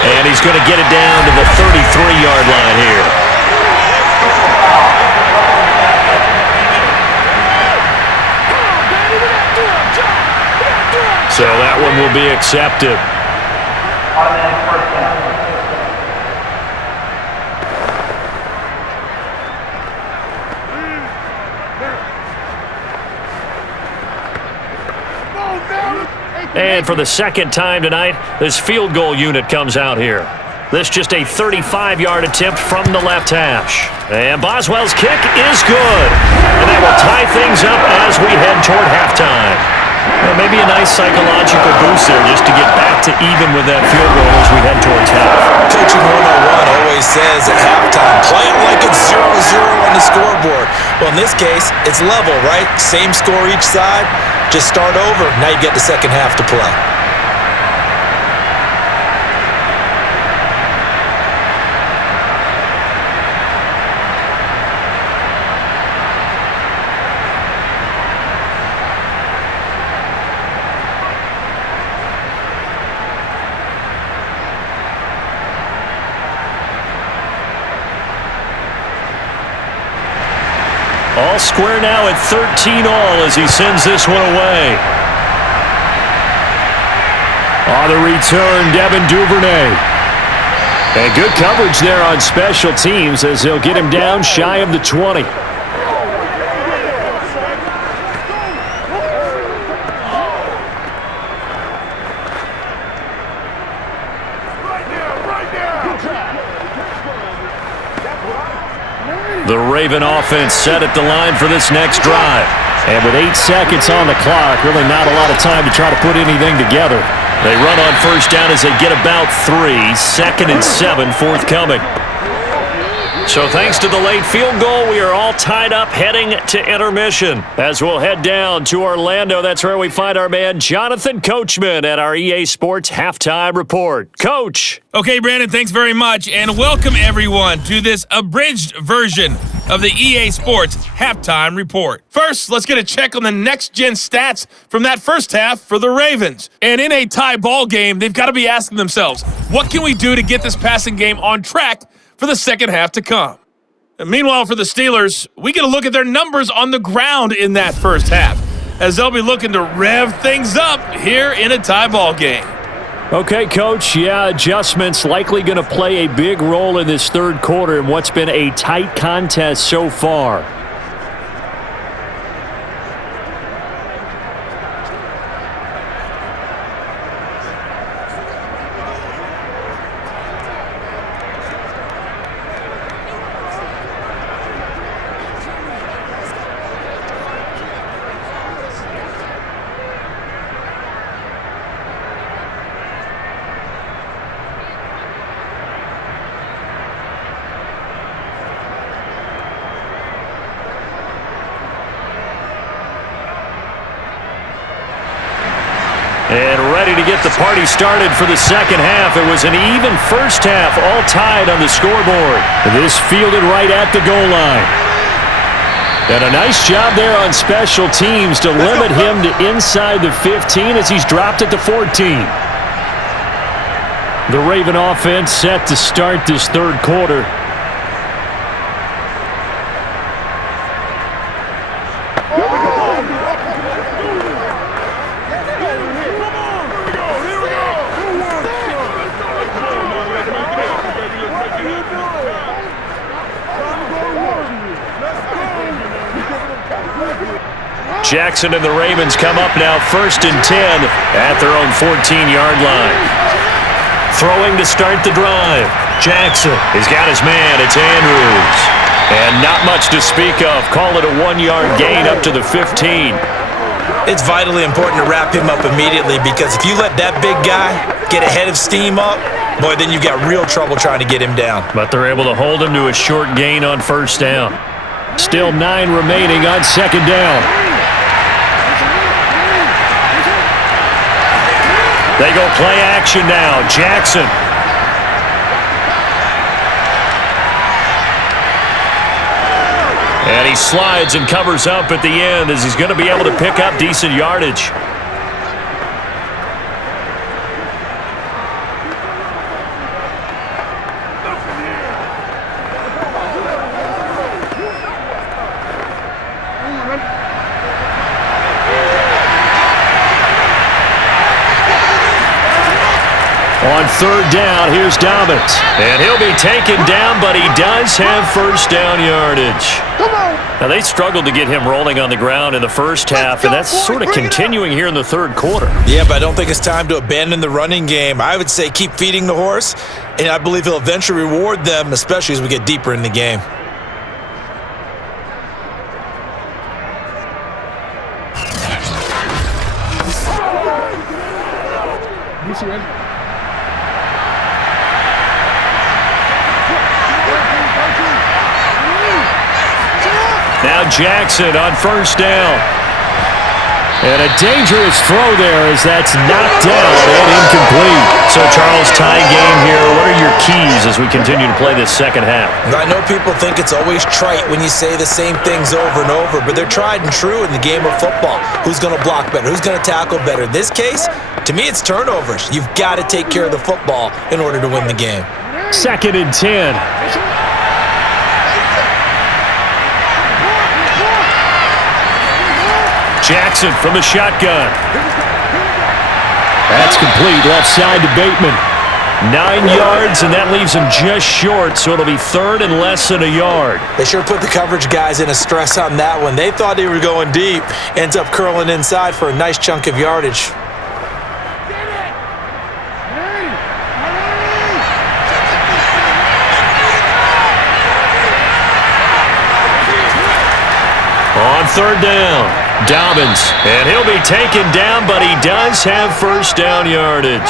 And he's going to get it down to the 33-yard line here. So that one will be accepted. And for the second time tonight, this field goal unit comes out here. This just a 35-yard attempt from the left hash. And Boswell's kick is good. And that will tie things up as we head toward halftime. Well, maybe a nice psychological boost there just to get back to even with that field goal as we head towards half. Coaching 101 always says at halftime, play it like it's 0-0 on the scoreboard. Well, in this case, it's level, right? Same score each side. Just start over. Now you get the second half to play. All square now at 13 all as he sends this one away. On the return, Devin Duvernay. And good coverage there on special teams as they'll get him down shy of the 20. The Raven offense set at the line for this next drive. And with 8 seconds on the clock, really not a lot of time to try to put anything together. They run on first down as they get about 3. 2nd and 7 forthcoming. So thanks to the late field goal, we are all tied up heading to intermission. As we'll head down to Orlando, that's where we find our man Jonathan Coachman at our EA Sports Halftime Report. Coach! Okay, Brandon, thanks very much, and welcome everyone to this abridged version of the EA Sports Halftime Report. First, let's get a check on the next-gen stats from that first half for the Ravens. And in a tie ball game, they've got to be asking themselves, what can we do to get this passing game on track for the second half to come? And meanwhile, for the Steelers, we get a look at their numbers on the ground in that first half, as they'll be looking to rev things up here in a tie ball game. Okay, Coach, adjustments likely going to play a big role in this third quarter in what's been a tight contest so far. And ready to get the party started for the second half. It was an even first half, all tied on the scoreboard. This fielded right at the goal line. And a nice job there on special teams to limit him to inside the 15 as he's dropped at the 14. The Raven offense set to start this third quarter. Jackson and the Ravens come up now 1st and 10 at their own 14-yard line. Throwing to start the drive. Jackson has got his man. It's Andrews. And not much to speak of. Call it a 1-yard gain up to the 15. It's vitally important to wrap him up immediately, because if you let that big guy get a head of steam up, boy, then you've got real trouble trying to get him down. But they're able to hold him to a short gain on first down. Still 9 remaining on second down. They go play action now. Jackson. And he slides and covers up at the end as he's going to be able to pick up decent yardage. On third down, here's Dobbins. And he'll be taken down, but he does have first down yardage. Now, they struggled to get him rolling on the ground in the first half, and that's sort of continuing here in the third quarter. Yeah, but I don't think it's time to abandon the running game. I would say keep feeding the horse, and I believe he'll eventually reward them, especially as we get deeper in the game. Now Jackson on first down. And a dangerous throw there as that's knocked down and incomplete. So, Charles, tie game here. What are your keys as we continue to play this second half? I know people think it's always trite when you say the same things over and over, but they're tried and true in the game of football. Who's going to block better? Who's going to tackle better? In this case, to me, it's turnovers. You've got to take care of the football in order to win the game. 2nd and 10. Jackson from the shotgun. That's complete. Left side to Bateman. 9 yards, and that leaves him just short, so it'll be third and less than a yard. They sure put the coverage guys in a stress on that one. They thought they were going deep. Ends up curling inside for a nice chunk of yardage. On third down. Dobbins, and he'll be taken down, but he does have first down yardage.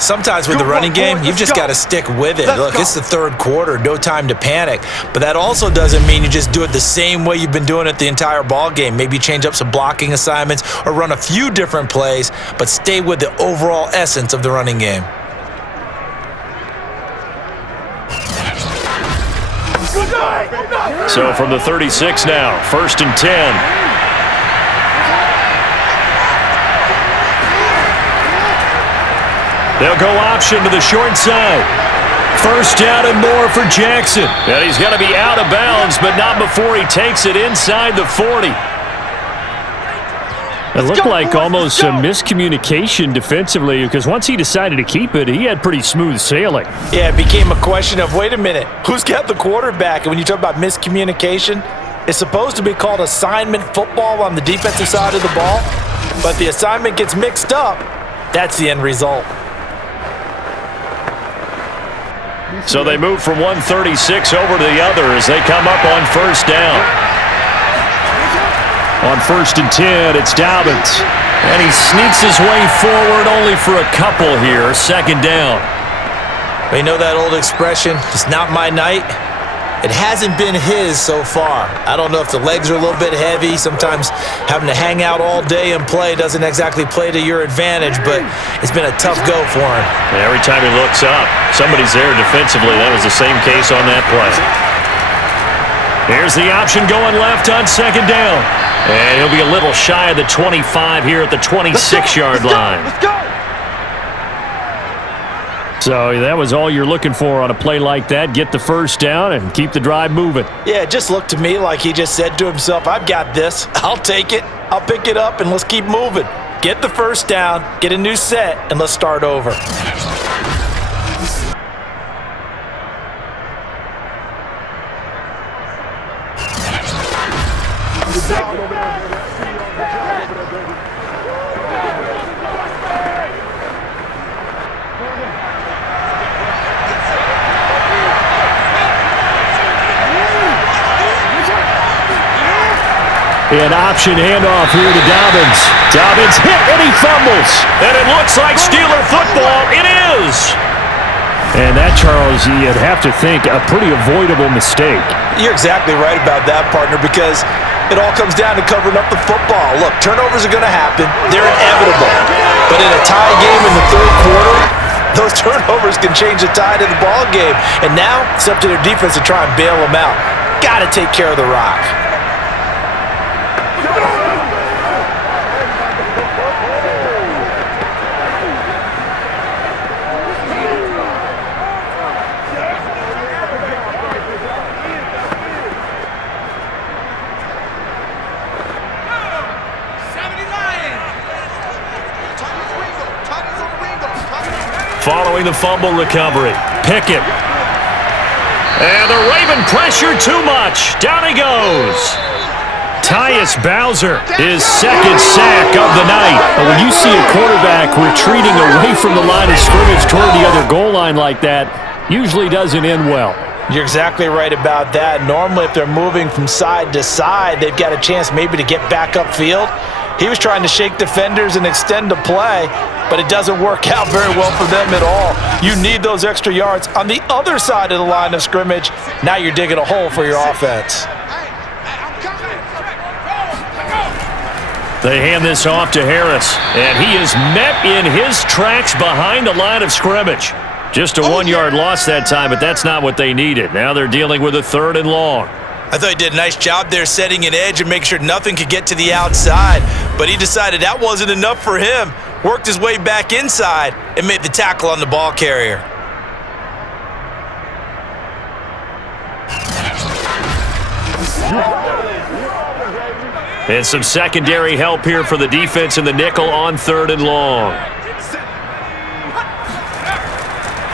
Sometimes with the running game, you've just got to stick with it. Look, it's the third quarter, no time to panic. But that also doesn't mean you just do it the same way you've been doing it the entire ball game. Maybe change up some blocking assignments or run a few different plays, but stay with the overall essence of the running game. So from the 36 now, 1st and 10. They'll go option to the short side. First down and more for Jackson. And he's going to be out of bounds, but not before he takes it inside the 40. It looked like almost a miscommunication defensively because once he decided to keep it, he had pretty smooth sailing. Yeah, it became a question of, wait a minute, who's got the quarterback? And when you talk about miscommunication, it's supposed to be called assignment football on the defensive side of the ball, but the assignment gets mixed up. That's the end result. So they move from 136 over to the other as they come up on first down. On 1st and 10, it's Dobbins. And he sneaks his way forward only for a couple here. 2nd down. You know that old expression, it's not my night? It hasn't been his so far. I don't know if the legs are a little bit heavy. Sometimes having to hang out all day and play doesn't exactly play to your advantage, but it's been a tough go for him. And every time he looks up, somebody's there defensively. That was the same case on that play. Here's the option going left on 2nd down. And he'll be a little shy of the 25 here at the 26-yard line. Let's go! So that was all you're looking for on a play like that. Get the first down and keep the drive moving. Yeah, it just looked to me like he just said to himself, I've got this. I'll take it. I'll pick it up, and let's keep moving. Get the first down, get a new set, and let's start over. An option handoff here to Dobbins. Dobbins hit and he fumbles. And it looks like Steeler football. It is. And that, Charles, you'd have to think a pretty avoidable mistake. You're exactly right about that, partner, because it all comes down to covering up the football. Look, turnovers are going to happen. They're inevitable. But in a tie game in the third quarter, those turnovers can change the tide of the ball game. And now it's up to their defense to try and bail them out. Got to take care of the rock. Following the fumble recovery, Pickett. And the Raven pressure too much. Down he goes. Tyus Bowser, his 2nd sack of the night. But when you see a quarterback retreating away from the line of scrimmage toward the other goal line like that, usually doesn't end well. You're exactly right about that. Normally, if they're moving from side to side, they've got a chance maybe to get back upfield. He was trying to shake defenders and extend the play, but it doesn't work out very well for them at all. You need those extra yards on the other side of the line of scrimmage. Now you're digging a hole for your offense. They hand this off to Harris, and he is met in his tracks behind the line of scrimmage. Just a 1-yard loss that time, but that's not what they needed. Now they're dealing with a 3rd and long. I thought he did a nice job there setting an edge and making sure nothing could get to the outside, but he decided that wasn't enough for him. Worked his way back inside and made the tackle on the ball carrier. And some secondary help here for the defense in the nickel on 3rd and long.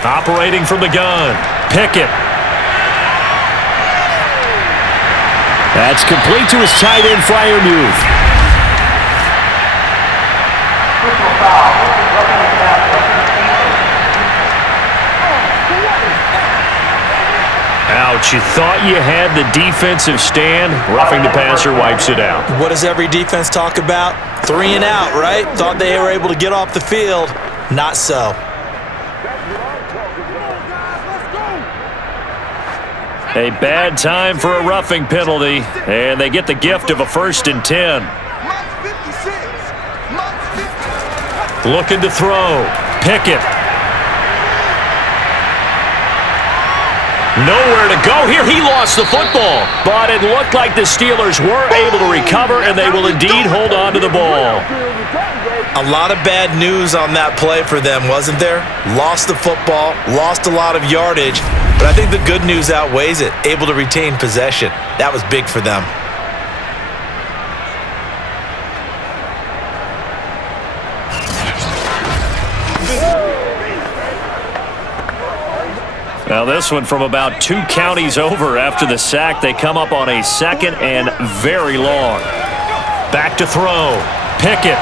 Operating from the gun, Pickett. That's complete to his tight end flyer move. Ouch, you thought you had the defensive stand. Roughing the passer wipes it out. What does every defense talk about? 3 and out, right? Thought they were able to get off the field. Not so. A bad time for a roughing penalty, and they get the gift of a 1st and 10. Looking to throw. Pickett. Nowhere to go here. He lost the football, but it looked like the Steelers were able to recover, and they will indeed hold on to the ball. A lot of bad news on that play for them, wasn't there? Lost the football, lost a lot of yardage, but I think the good news outweighs it. Able to retain possession. That was big for them. Now this one from about 2 counties over after the sack. They come up on a 2nd and very long. Back to throw. Pickett.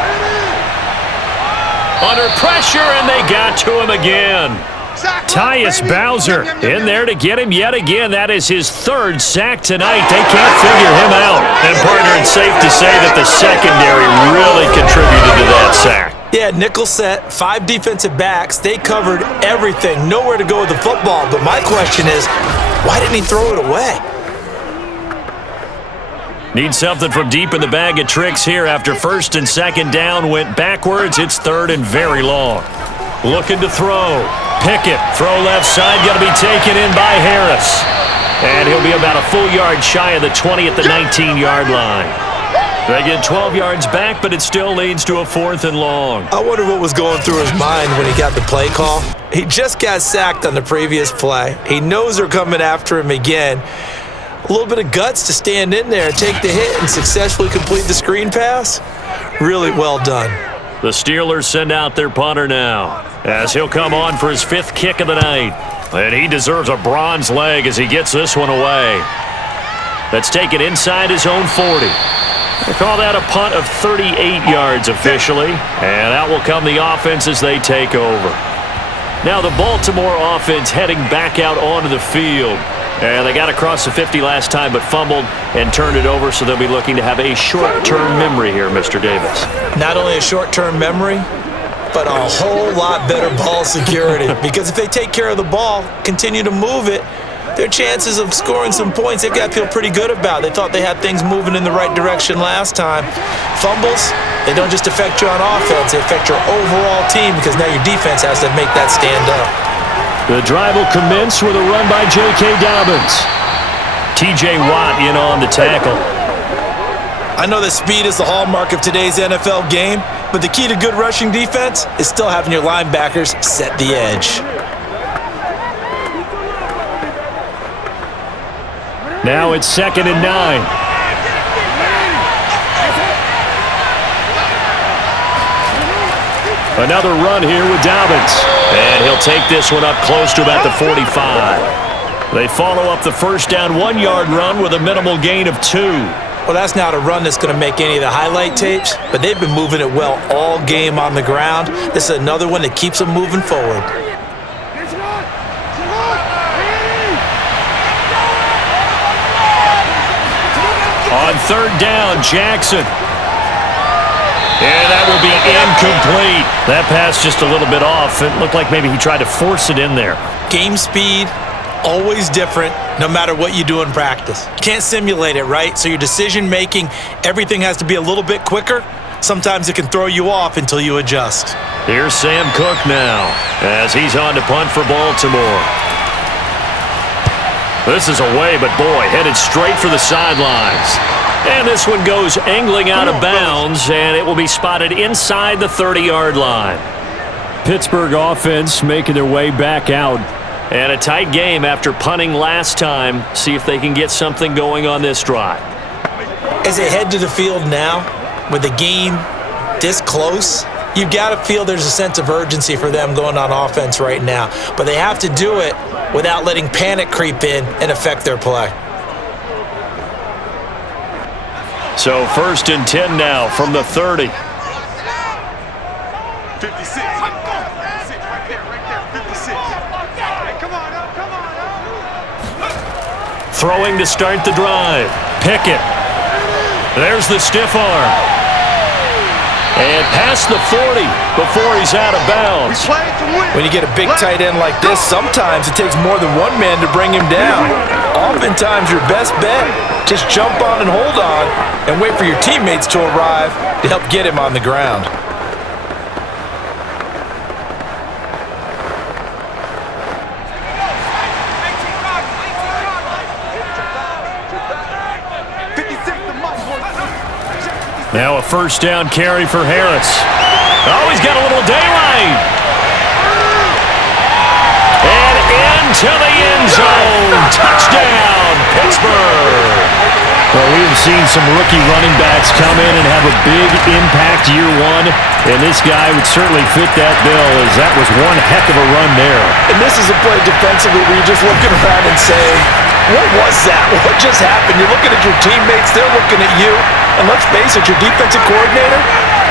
Under pressure, and they got to him again. Tyus Bowser in there to get him yet again. That is his 3rd sack tonight. They can't figure him out. And, partner, it's safe to say that the secondary really contributed to that sack. Yeah, nickel set, 5 defensive backs. They covered everything. Nowhere to go with the football. But my question is, why didn't he throw it away? Need something from deep in the bag of tricks here after 1st and 2nd down went backwards. It's 3rd and very long. Looking to throw. Pickett, throw left side, going to be taken in by Harris. And he'll be about a full yard shy of the 20 at the 19-yard line. They get 12 yards back, but it still leads to a 4th and long. I wonder what was going through his mind when he got the play call. He just got sacked on the previous play. He knows they're coming after him again. A little bit of guts to stand in there, take the hit, and successfully complete the screen pass. Really well done. The Steelers send out their punter now, as he'll come on for his 5th kick of the night. And he deserves a bronze leg as he gets this one away. That's taken inside his own 40. They call that a punt of 38 yards officially, and out will come the offense as they take over. Now the Baltimore offense heading back out onto the field. And they got across the 50 last time but fumbled and turned it over, so they'll be looking to have a short-term memory here, Mr. Davis. Not only a short-term memory, but a whole lot better ball security. Because if they take care of the ball, continue to move it, their chances of scoring some points, they've got to feel pretty good about. They thought they had things moving in the right direction last time. Fumbles, they don't just affect you on offense, they affect your overall team because now your defense has to make that stand up. The drive will commence with a run by J.K. Dobbins. T.J. Watt in on the tackle. I know that speed is the hallmark of today's NFL game, but the key to good rushing defense is still having your linebackers set the edge. Now it's 2nd and 9. Another run here with Dobbins. And he'll take this one up close to about the 45. They follow up the 1st down 1-yard run with a minimal gain of 2. Well, that's not a run that's going to make any of the highlight tapes, but they've been moving it well all game on the ground. This is another one that keeps them moving forward. On 3rd down, Jackson. And that will be incomplete. That pass just a little bit off. It looked like maybe he tried to force it in there. Game speed, always different, no matter what you do in practice. You can't simulate it, right? So your decision-making, everything has to be a little bit quicker. Sometimes it can throw you off until you adjust. Here's Sam Cook now, as he's on to punt for Baltimore. This is away, but boy, headed straight for the sidelines. And this one goes angling out of bounds, and it will be spotted inside the 30-yard line. Pittsburgh offense making their way back out. And a tight game after punting last time. See if they can get something going on this drive. As they head to the field now, with the game this close, you've got to feel there's a sense of urgency for them going on offense right now. But they have to do it without letting panic creep in and affect their play. So 1st and 10 now from the 30. 56. 56 right there, 56. Hey, come on up, come on up. throwing to start the drive. Pickett. There's the stiff arm. And past the 40 before he's out of bounds. When you get a big tight end like this, sometimes it takes more than one man to bring him down. Oftentimes, your best bet, just jump on and hold on and wait for your teammates to arrive to help get him on the ground. Now a first down carry for Harris. Oh, he's got a little daylight. And into the end zone. Touchdown, Pittsburgh. Well, we have seen some rookie running backs come in and have a big impact year one, and this guy would certainly fit that bill, as that was one heck of a run there. And this is a play defensively where you're just looking around and saying, what was that? What just happened? You're looking at your teammates, they're looking at you, and let's face it, your defensive coordinator,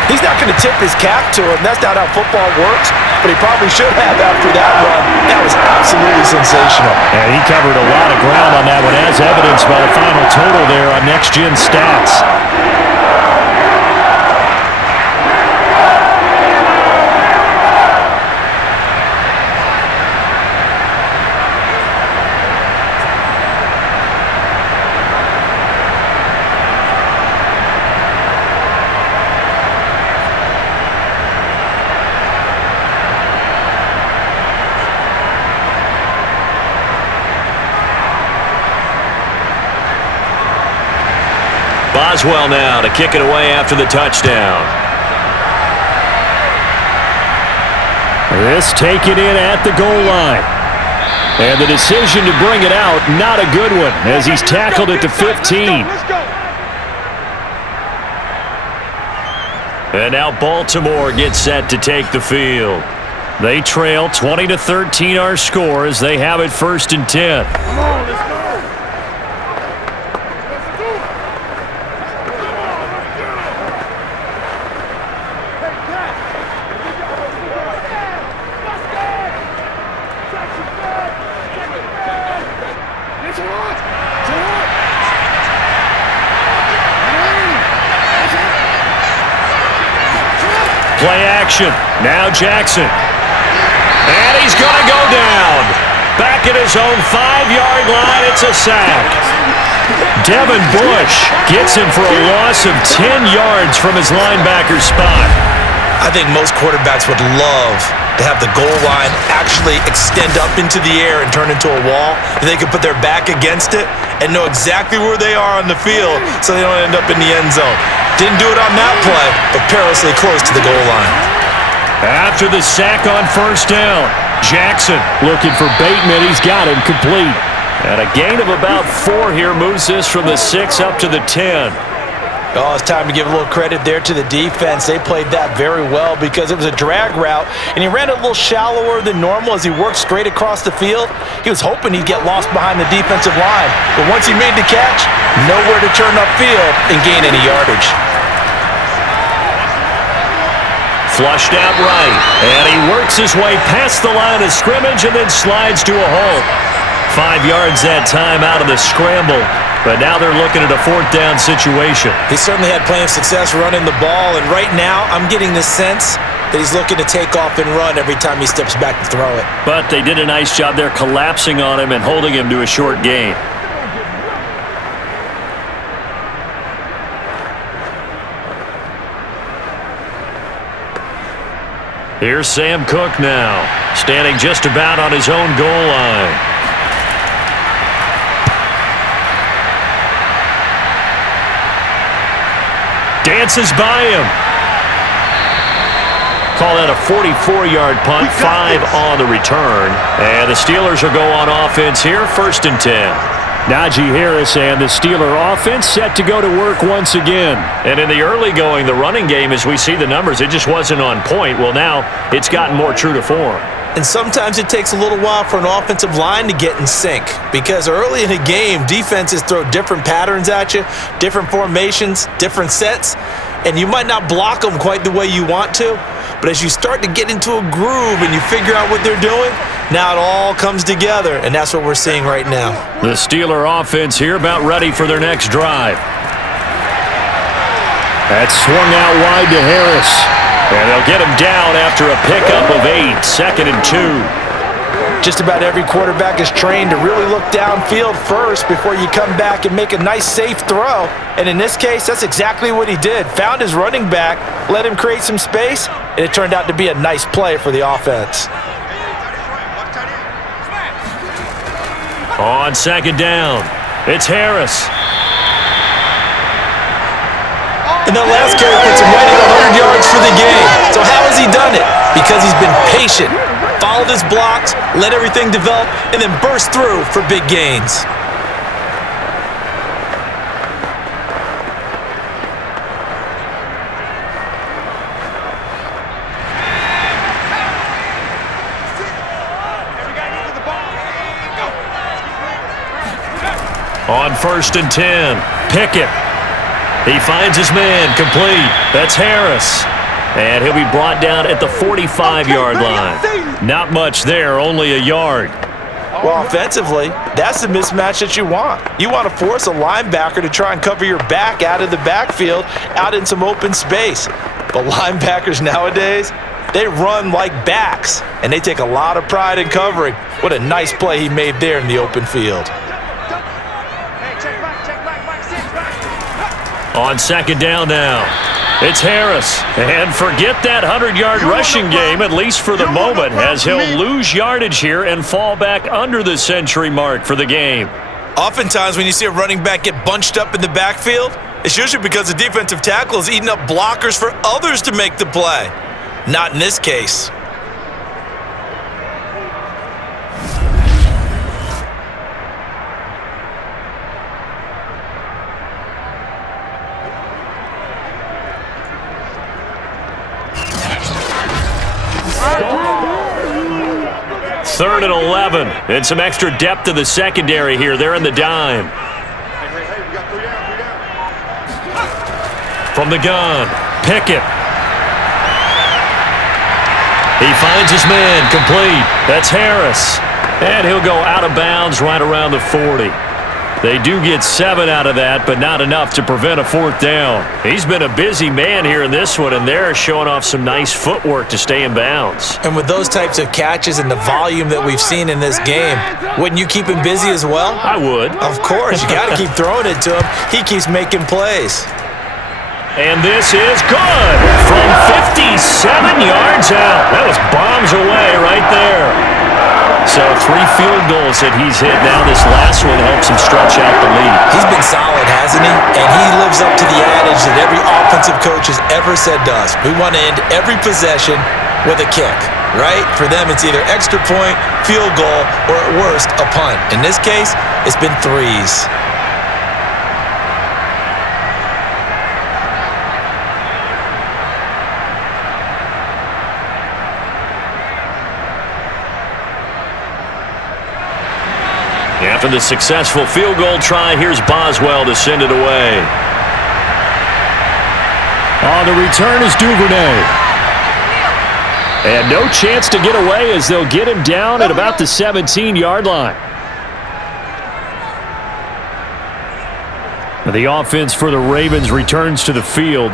he's not going to tip his cap to him. That's not how football works, but he probably should have after that run. That was absolutely sensational. And he covered a lot of ground on that one, as evidenced by the final total there on Next Gen Stats. Boswell now to kick it away after the touchdown. This taken in at the goal line. And the decision to bring it out, not a good one, as he's tackled at the 15. And now Baltimore gets set to take the field. They trail 20-13 our score as they have it 1st and 10. Come on, let's go. Play action. Now Jackson. And he's going to go down. Back at his own 5-yard line. It's a sack. Devin Bush gets him for a loss of 10 yards from his linebacker spot. I think most quarterbacks would love to have the goal line actually extend up into the air and turn into a wall. They could put their back against it and know exactly where they are on the field so they don't end up in the end zone. Didn't do it on that play, but perilously close to the goal line. After the sack on 1st down, Jackson looking for Bateman. He's got him complete. And a gain of about 4 here moves this from the 6 up to the 10. Oh, it's time to give a little credit there to the defense. They played that very well because it was a drag route, and he ran a little shallower than normal as he worked straight across the field. He was hoping he'd get lost behind the defensive line, but once he made the catch, nowhere to turn upfield and gain any yardage. Flushed out right, and he works his way past the line of scrimmage and then slides to a halt. 5 yards that time out of the scramble, but now they're looking at a 4th down situation. He certainly had plenty of success running the ball, and right now I'm getting the sense that he's looking to take off and run every time he steps back to throw it. But they did a nice job there collapsing on him and holding him to a short gain. Here's Sam Cook now, standing just about on his own goal line. Dances by him. Call that a 44-yard punt, 5 on the return. And the Steelers will go on offense here, 1st and 10. Najee Harris and the Steeler offense set to go to work once again. And in the early going, the running game, as we see the numbers, it just wasn't on point. Well, now it's gotten more true to form. And sometimes it takes a little while for an offensive line to get in sync because early in the game, defenses throw different patterns at you, different formations, different sets, and you might not block them quite the way you want to, But as you start to get into a groove and you figure out what they're doing, now it all comes together, and that's what we're seeing right now. The Steeler offense here about ready for their next drive. That's swung out wide to Harris. And they'll get him down after a pickup of 8, 2nd and 2. Just about every quarterback is trained to really look downfield first before you come back and make a nice, safe throw. And in this case, that's exactly what he did. Found his running back, let him create some space, and it turned out to be a nice play for the offense. On 2nd down, it's Harris. And the last carry puts him right at 100 yards for the game. So how has he done it? Because he's been patient, followed his blocks, let everything develop, and then burst through for big gains. On 1st and 10, Pickett. He finds his man, complete. That's Harris. And he'll be brought down at the 45-yard line. Not much there, only a yard. Well, offensively, that's the mismatch that you want. You want to force a linebacker to try and cover your back out of the backfield, out in some open space. But linebackers nowadays, they run like backs, and they take a lot of pride in covering. What a nice play he made there in the open field. On 2nd down now, it's Harris. And forget that 100-yard rushing game, at least for the moment, as he'll lose yardage here and fall back under the century mark for the game. Oftentimes when you see a running back get bunched up in the backfield, it's usually because the defensive tackle is eating up blockers for others to make the play. Not in this case. Third and 11, and some extra depth to the secondary here. They're in the dime. From the gun, Pickett. He finds his man, complete. That's Harris. And he'll go out of bounds right around the 40. They do get 7 out of that, but not enough to prevent a 4th down. He's been a busy man here in this one, and they're showing off some nice footwork to stay in bounds. And with those types of catches and the volume that we've seen in this game, wouldn't you keep him busy as well? I would. Of course. You got to keep throwing it to him. He keeps making plays. And this is good from 57 yards out. That was bombs away right there. So 3 field goals that he's hit. Now this last one helps him stretch out the lead. He's been solid, hasn't he? And he lives up to the adage that every offensive coach has ever said to us. We want to end every possession with a kick, right? For them, it's either extra point, field goal, or at worst, a punt. In this case, it's been 3s. After the successful field goal try, here's Boswell to send it away. On the return is Duvernay. And no chance to get away as they'll get him down at about the 17-yard line. The offense for the Ravens returns to the field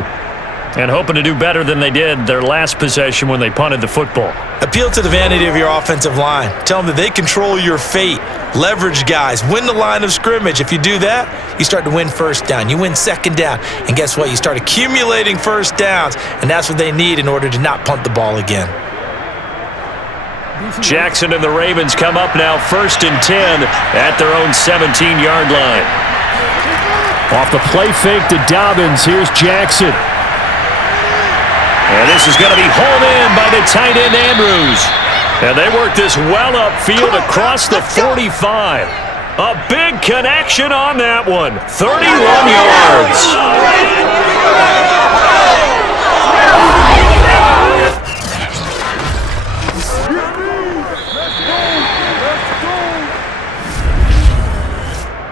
and hoping to do better than they did their last possession when they punted the football. Appeal to the vanity of your offensive line. Tell them that they control your fate. Leverage guys. Win the line of scrimmage. If you do that, you start to win 1st down. You win 2nd down. And guess what? You start accumulating 1st downs. And that's what they need in order to not punt the ball again. Jackson and the Ravens come up now 1st and 10 at their own 17-yard line. Off the play fake to Dobbins, here's Jackson. And this is going to be hauled in by the tight end Andrews. And they work this well upfield across the 45. A big connection on that one. 31 yards.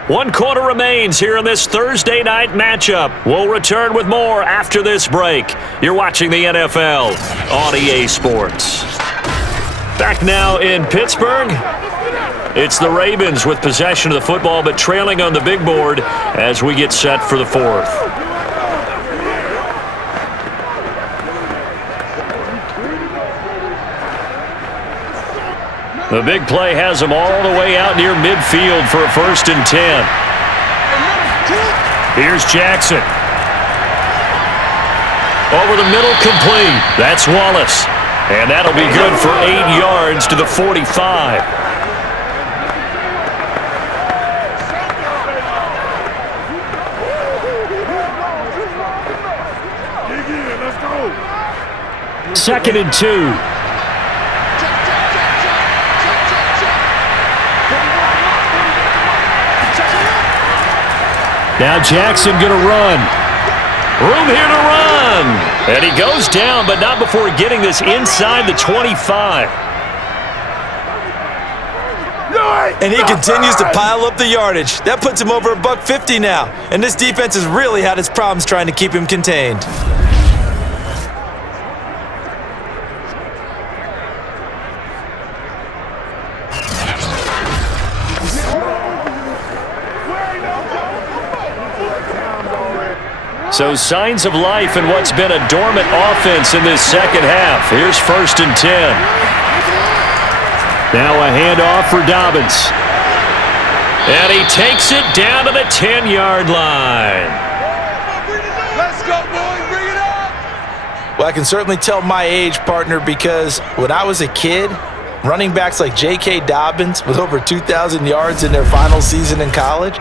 1 quarter remains here in this Thursday night matchup. We'll return with more after this break. You're watching the NFL on EA Sports. Back now in Pittsburgh. It's the Ravens with possession of the football, but trailing on the big board as we get set for the fourth. The big play has them all the way out near midfield for a 1st and 10. Here's Jackson. Over the middle, complete. That's Wallace. And that'll be good for 8 yards to the 45. Second and 2. Now Jackson going to run. Room here to run. And he goes down, but not before getting this inside the 25. And he continues to pile up the yardage. That puts him over $150 now. And this defense has really had its problems trying to keep him contained. So signs of life in what's been a dormant offense in this second half. Here's 1st and 10. Now a handoff for Dobbins. And he takes it down to the 10-yard line. Let's go, boys. Bring it up. Well, I can certainly tell my age, partner, because when I was a kid, running backs like J.K. Dobbins with over 2,000 yards in their final season in college,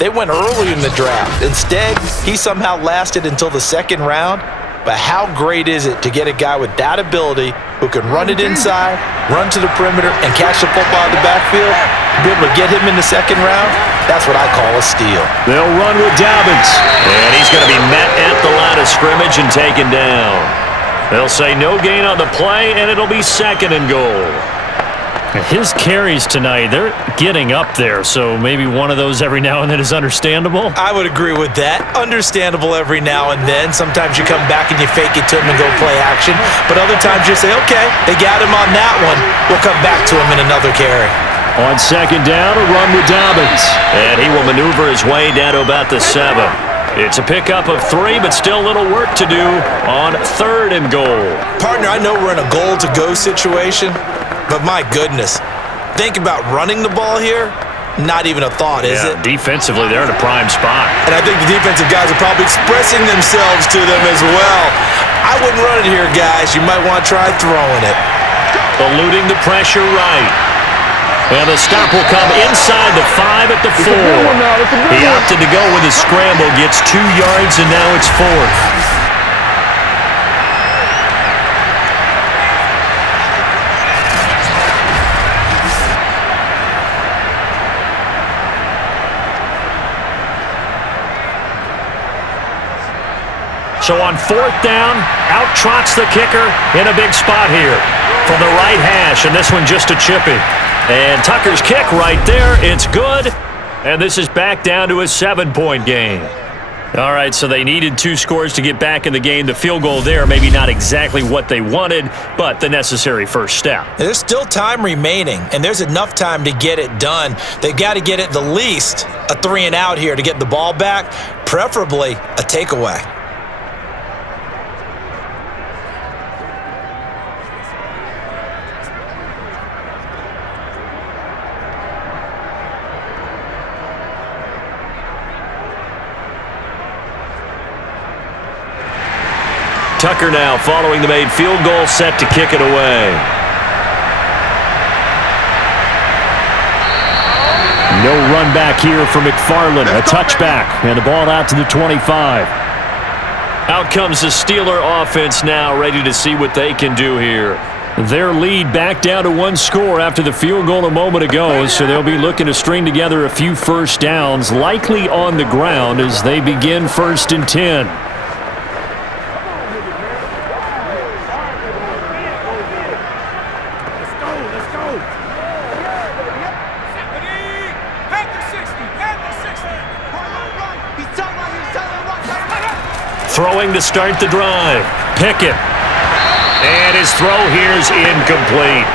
they went early in the draft. Instead, he somehow lasted until the 2nd round. But how great is it to get a guy with that ability who can run it inside, run to the perimeter, and catch the football in the backfield? To be able to get him in the 2nd round, that's what I call a steal. They'll run with Dobbins. And he's going to be met at the line of scrimmage and taken down. They'll say no gain on the play, and it'll be 2nd and goal. His carries tonight, they're getting up there, so maybe one of those every now and then is understandable. I would agree with that. Understandable every now and then. Sometimes you come back and you fake it to him and go play action. But other times you say, okay, they got him on that one. We'll come back to him in another carry. On 2nd down, a run with Dobbins. And he will maneuver his way down to about the 7. It's a pickup of 3, but still a little work to do on 3rd and goal. Partner, I know we're in a goal-to-go situation, but my goodness, think about running the ball here. Not even a thought, is it? Defensively, they're in a prime spot. And I think the defensive guys are probably expressing themselves to them as well. I wouldn't run it here, guys. You might want to try throwing it. Eluding the pressure right. And the stop will come inside the 5 at the 4. He opted to go with a scramble, gets 2 yards, and now it's 4th. So on 4th down, out trots the kicker in a big spot here from the right hash, and this one just a chippy. And Tucker's kick right there, it's good, and this is back down to a 7-point game. All right, so they needed 2 scores to get back in the game. The field goal there, maybe not exactly what they wanted, but the necessary first step. There's still time remaining, and there's enough time to get it done. They've got to get at the least a 3 and out here to get the ball back, preferably a takeaway. Tucker now following the made field goal, set to kick it away. No run back here for McFarland. A touchback, and the ball out to the 25. Out comes the Steeler offense now, ready to see what they can do here. Their lead back down to 1 score after the field goal a moment ago, so they'll be looking to string together a few first downs, likely on the ground as they begin 1st and 10. Panther 60, Panther throwing to start the drive. Pickett. And his throw here's incomplete.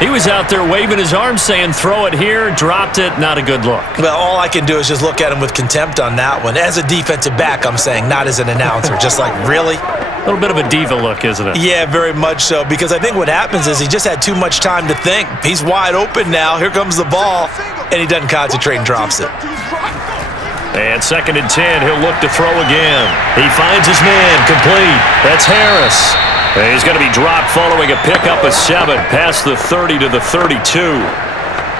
He was out there waving his arms saying, throw it here, dropped it, not a good look. Well, all I can do is just look at him with contempt on that one. As a defensive back, I'm saying, not as an announcer. Just like, really? A little bit of a diva look, isn't it? Yeah, very much so, because I think what happens is he just had too much time to think. He's wide open now. Here comes the ball, and he doesn't concentrate and drops it. And 2nd and 10, he'll look to throw again. He finds his man, complete. That's Harris. And he's going to be dropped following a pickup of 7 past the 30 to the 32.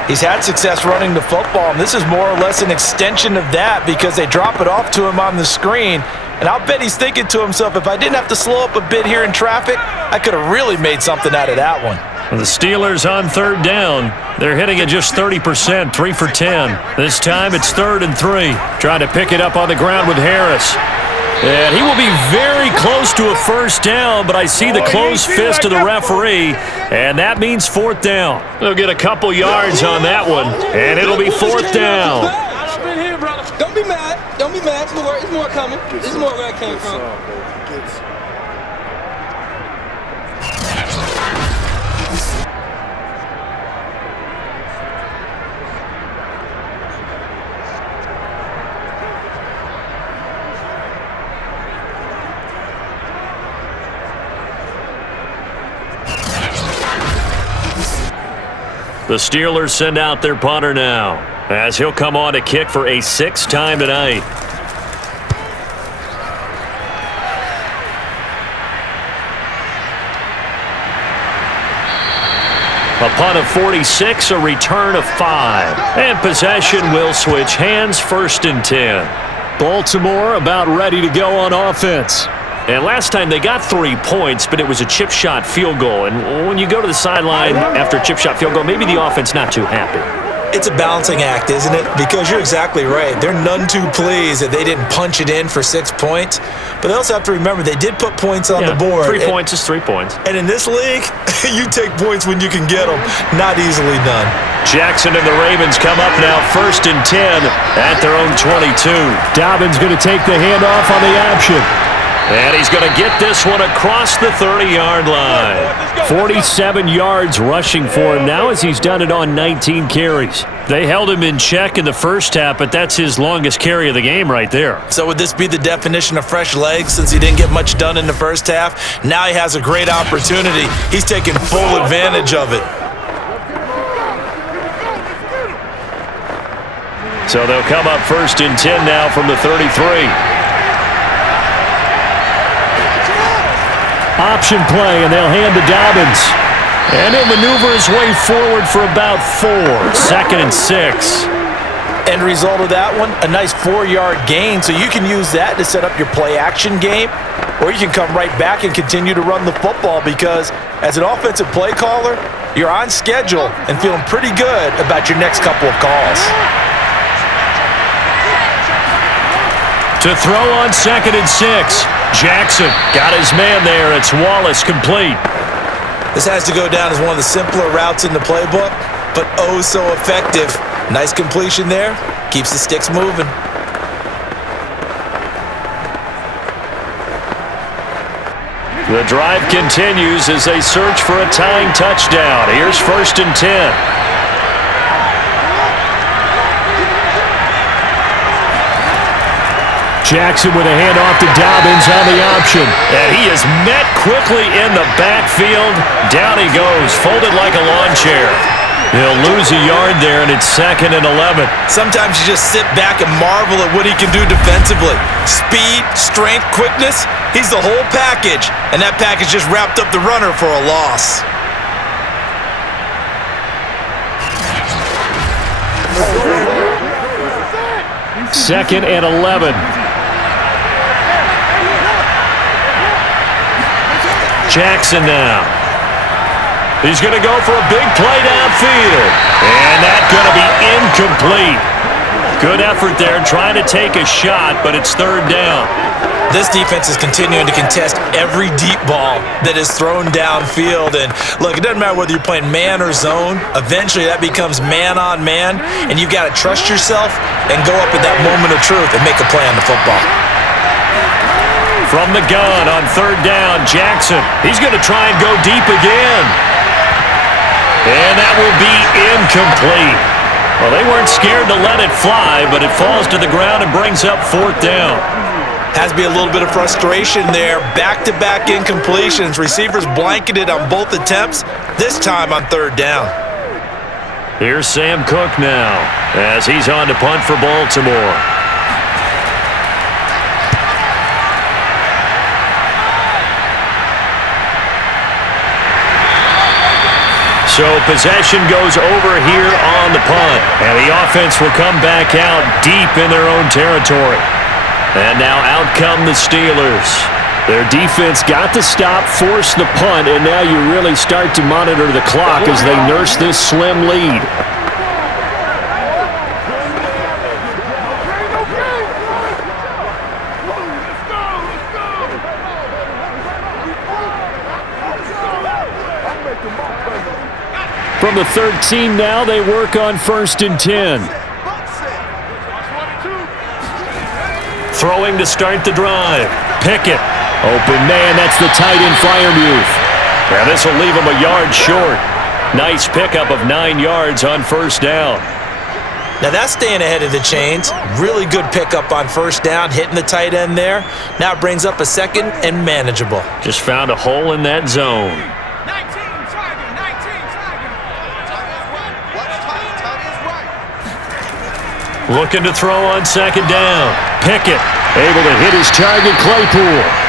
He's had success running the football, and this is more or less an extension of that because they drop it off to him on the screen. And I'll bet he's thinking to himself, if I didn't have to slow up a bit here in traffic, I could have really made something out of that one. The Steelers on 3rd down. They're hitting at just 30%, 3 for 10. This time it's 3rd and 3. Trying to pick it up on the ground with Harris. And he will be very close to a first down, but I see the closed fist of the referee, and that means 4th down. They'll get a couple yards on that one, and it'll be 4th down. Don't be mad. Don't be mad. It's more coming. This is more where I came from. The Steelers send out their punter now, as he'll come on to kick for a 6th time tonight. A punt of 46, a return of 5. And possession will switch hands, 1st and 10. Baltimore about ready to go on offense. And last time they got 3 points, but it was a chip shot field goal. And when you go to the sideline after a chip shot field goal, maybe the offense not too happy. It's a balancing act, isn't it? Because you're exactly right. They're none too pleased that they didn't punch it in for 6 points. But they also have to remember they did put points on the board. 3 points is 3 points. And in this league, you take points when you can get them. Not easily done. Jackson and the Ravens come up now 1st and 10 at their own 22. Dobbins going to take the handoff on the option. And he's going to get this one across the 30-yard line. 47 yards rushing for him now as he's done it on 19 carries. They held him in check in the first half, but that's his longest carry of the game right there. So would this be the definition of fresh legs since he didn't get much done in the first half? Now he has a great opportunity. He's taking full advantage of it. So they'll come up 1st and 10 now from the 33. Option play, and they'll hand to Dobbins. And he'll maneuver his way forward for about 4. 2nd and 6. End result of that one, a nice 4-yard gain, so you can use that to set up your play-action game, or you can come right back and continue to run the football because as an offensive play caller, you're on schedule and feeling pretty good about your next couple of calls. To throw on 2nd and 6. Jackson got his man there. It's Wallace complete. This has to go down as one of the simpler routes in the playbook, but oh so effective. Nice completion there. Keeps the sticks moving. The drive continues as they search for a tying touchdown. Here's 1st and 10. Jackson with a handoff to Dobbins on the option. And he is met quickly in the backfield. Down he goes, folded like a lawn chair. He'll lose a yard there, and it's 2nd and 11. Sometimes you just sit back and marvel at what he can do defensively. Speed, strength, quickness, he's the whole package. And that package just wrapped up the runner for a loss. Second and 11. Jackson now. He's going to go for a big play downfield. And that's going to be incomplete. Good effort there trying to take a shot, but it's 3rd down. This defense is continuing to contest every deep ball that is thrown downfield. And look, it doesn't matter whether you're playing man or zone. Eventually that becomes man on man, and you've got to trust yourself and go up at that moment of truth and make a play on the football. From the gun on third down, Jackson. He's going to try and go deep again. And that will be incomplete. Well, they weren't scared to let it fly, but it falls to the ground and brings up fourth down. Has to be a little bit of frustration there. Back-to-back incompletions. Receivers blanketed on both attempts, this time on third down. Here's Sam Cook now as he's on to punt for Baltimore. So possession goes over here on the punt, and the offense will come back out deep in their own territory. And now out come the Steelers. Their defense got the stop, forced the punt, and now you really start to monitor the clock as they nurse this slim lead. From the 13 now, they work on 1st and 10. Throwing to start the drive. Pickett. Open man, that's the tight end Freiermuth. Now this will leave him a yard short. Nice pickup of 9 yards on first down. Now that's staying ahead of the chains. Really good pickup on first down, hitting the tight end there. Now it brings up a second and manageable. Just found a hole in that zone. Looking to throw on second down. Pickett able to hit his target, Claypool.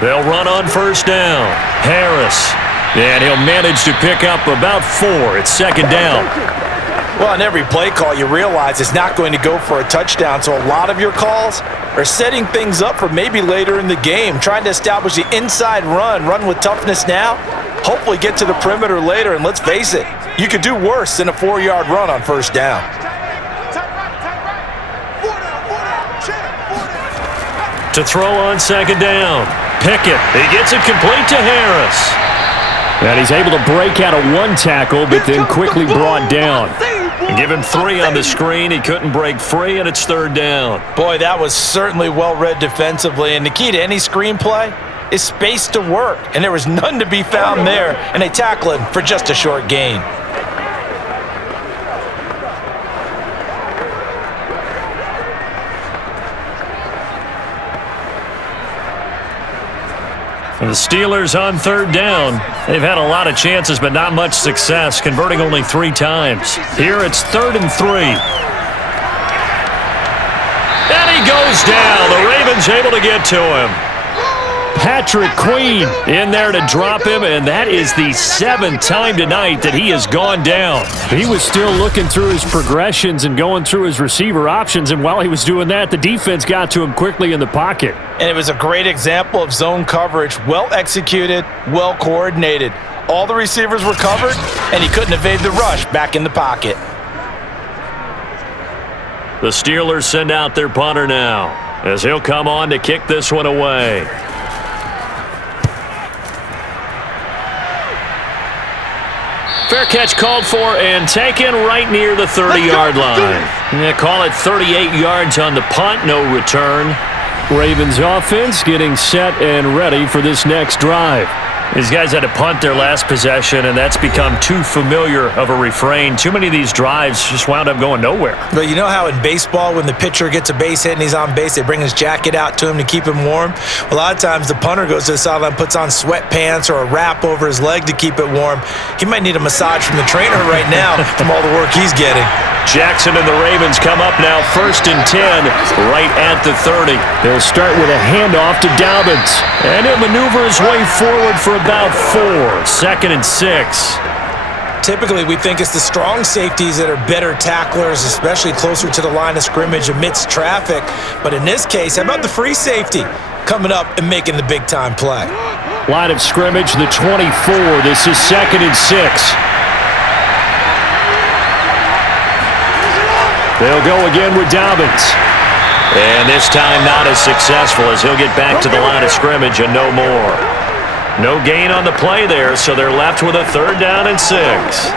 They'll run on first down. Harris. And he'll manage to pick up about 4. It's second down. Well, on every play call, you realize it's not going to go for a touchdown, so a lot of your calls are setting things up for maybe later in the game, trying to establish the inside run with toughness now, hopefully get to the perimeter later, and let's face it, you could do worse than a 4-yard run on first down. To throw on second down. Pickett. He gets it complete to Harris. And he's able to break out of 1 tackle, but then quickly brought down. And give him 3 on the screen. He couldn't break free, and it's third down. Boy, that was certainly well-read defensively. And the key to any screenplay is space to work. And there was none to be found there. And they tackle him for just a short gain. The Steelers on third down. They've had a lot of chances, but not much success, converting only 3 times. Here it's 3rd and 3. And he goes down. The Ravens able to get to him. Patrick Queen in there to drop him, and that is the 7th time tonight that he has gone down. He was still looking through his progressions and going through his receiver options, and while he was doing that, the defense got to him quickly in the pocket. And it was a great example of zone coverage, well executed, well coordinated. All the receivers were covered, and he couldn't evade the rush back in the pocket. The Steelers send out their punter now, as he'll come on to kick this one away. Fair catch called for and taken right near the 30-yard line. Yeah, call it 38 yards on the punt, no return. Ravens offense getting set and ready for this next drive. These guys had to punt their last possession, and that's become too familiar of a refrain. Too many of these drives just wound up going nowhere. But you know how in baseball, when the pitcher gets a base hit and he's on base, they bring his jacket out to him to keep him warm? A lot of times the punter goes to the sideline, puts on sweatpants or a wrap over his leg to keep it warm. He might need a massage from the trainer right now from all the work he's getting. Jackson and the Ravens come up now 1st and 10, right at the 30. They'll start with a handoff to Dobbins. And he'll maneuver his way forward for about 4. 2nd and 6. Typically, we think it's the strong safeties that are better tacklers, especially closer to the line of scrimmage amidst traffic. But in this case, how about the free safety coming up and making the big-time play? Line of scrimmage, the 24. This is 2nd and 6. They'll go again with Dobbins. And this time not as successful as he'll get back to the line of scrimmage and no more. No gain on the play there, so they're left with a 3rd down and 6.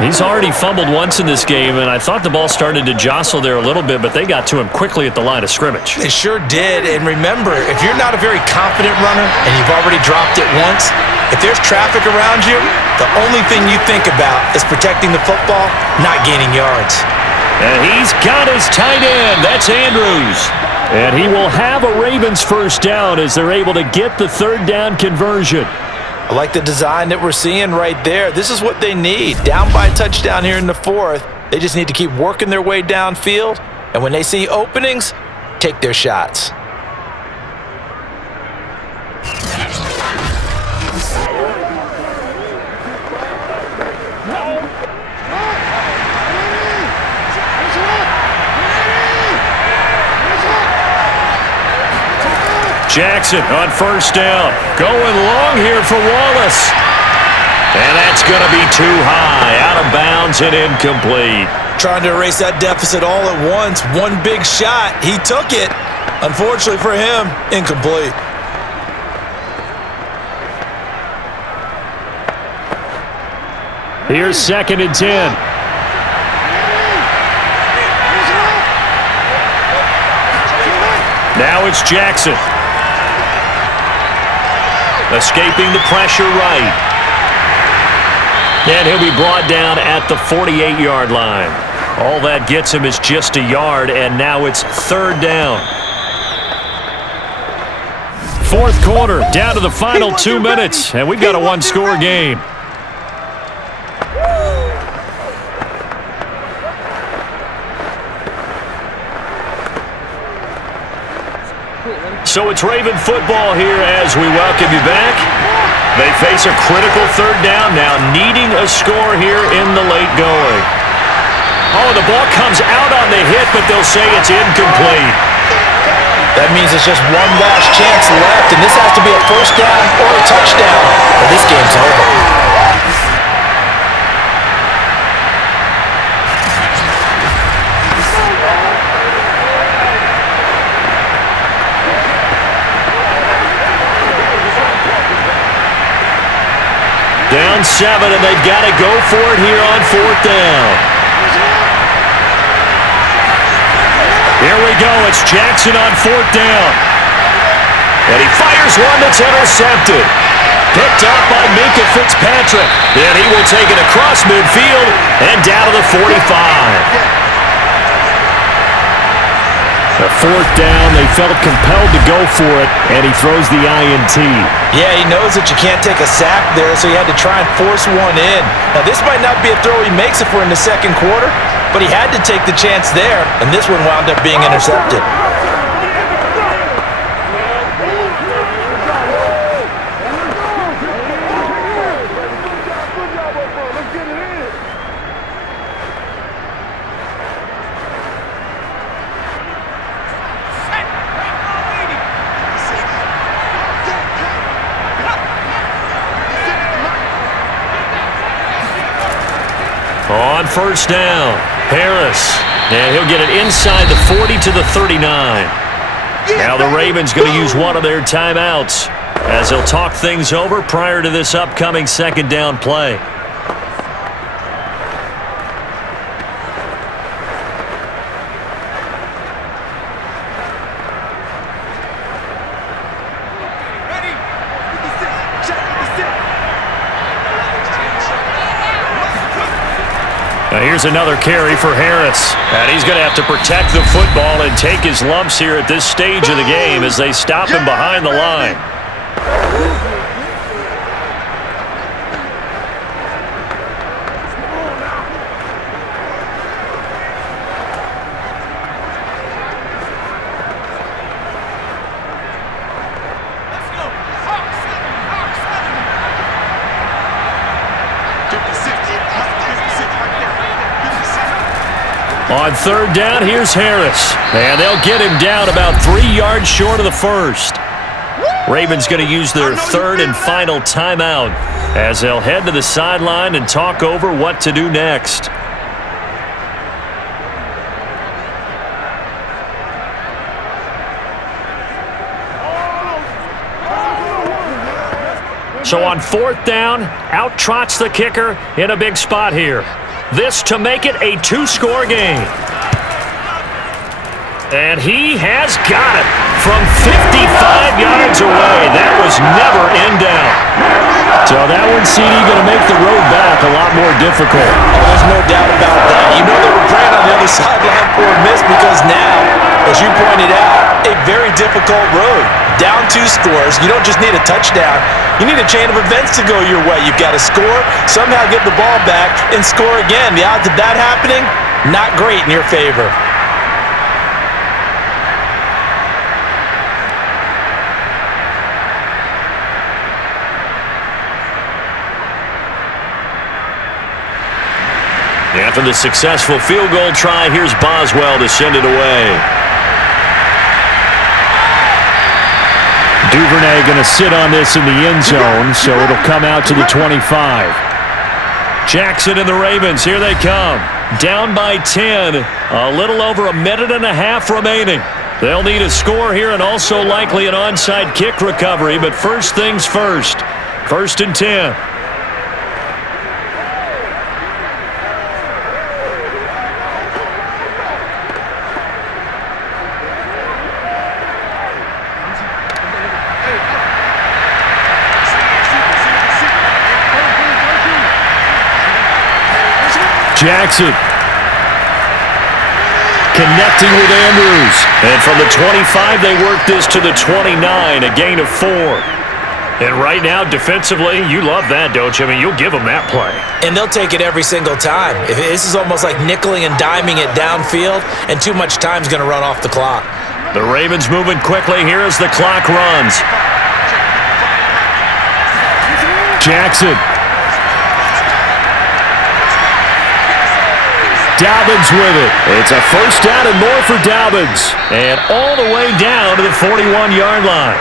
He's already fumbled once in this game, and I thought the ball started to jostle there a little bit, but they got to him quickly at the line of scrimmage. They sure did. And remember, if you're not a very confident runner and you've already dropped it once, if there's traffic around you, the only thing you think about is protecting the football, not gaining yards. And he's got his tight end. That's Andrews. And he will have a Ravens 1st down as they're able to get the 3rd down conversion. I like the design that we're seeing right there. This is what they need. Down by a touchdown here in the 4th. They just need to keep working their way downfield. And when they see openings, take their shots. Jackson on 1st down. Going long here for Wallace. And that's going to be too high. Out of bounds and incomplete. Trying to erase that deficit all at once. One big shot. He took it. Unfortunately for him, incomplete. Here's 2nd and 10. Now it's Jackson. Escaping the pressure right. And he'll be brought down at the 48-yard line. All that gets him is just a yard, and now it's 3rd down. 4th quarter, down to the final 2 minutes, and we've got a 1-score game. So it's Raven football here as we welcome you back. They face a critical 3rd down now, needing a score here in the late going. Oh, the ball comes out on the hit, but they'll say it's incomplete. That means it's just one last chance left, and this has to be a 1st down or a touchdown, or this game's over. Down 7, and they've got to go for it here on 4th down. Here we go. It's Jackson on 4th down. And he fires one that's intercepted. Picked up by Minka Fitzpatrick. And he will take it across midfield and down to the 45. A 4th down, they felt compelled to go for it, and he throws the INT. Yeah, he knows that you can't take a sack there, so he had to try and force one in. Now, this might not be a throw he makes if we're in the 2nd quarter, but he had to take the chance there, and this one wound up being intercepted. On 1st down, Harris. And he'll get it inside the 40 to the 39. Now the Ravens going to use one of their timeouts as they'll talk things over prior to this upcoming 2nd down play. Now here's another carry for Harris. And he's going to have to protect the football and take his lumps here at this stage of the game as they stop him behind the line. On 3rd down, here's Harris. And they'll get him down about 3 yards short of the 1st. Ravens going to use their third and final timeout as they'll head to the sideline and talk over what to do next. So on fourth down, out trots the kicker in a big spot here. This to make it a two-score game. And he has got it from 55 yards away. That was never in doubt. So that one, CD, going to make the road back a lot more difficult. Oh, there's no doubt about that. You know they were praying on the other sideline for a miss because now, as you pointed out, a very difficult road. Down 2 scores. You don't just need a touchdown. You need a chain of events to go your way. You've got to score, somehow get the ball back, and score again. The odds of that happening, not great in your favor. After the successful field goal try, here's Boswell to send it away. Duvernay going to sit on this in the end zone, so it'll come out to the 25. Jackson and the Ravens, here they come. Down by 10, a little over a minute and a half remaining. They'll need a score here and also likely an onside kick recovery, but first things first. 1st and 10. Jackson connecting with Andrews. And from the 25, they work this to the 29, a gain of 4. And right now, defensively, you love that, don't you? I mean, you'll give them that play. And they'll take it every single time. This is almost like nickeling and diming it downfield, and too much time's going to run off the clock. The Ravens moving quickly here as the clock runs. Jackson. Dobbins with it. It's a first down and more for Dobbins. And all the way down to the 41-yard line.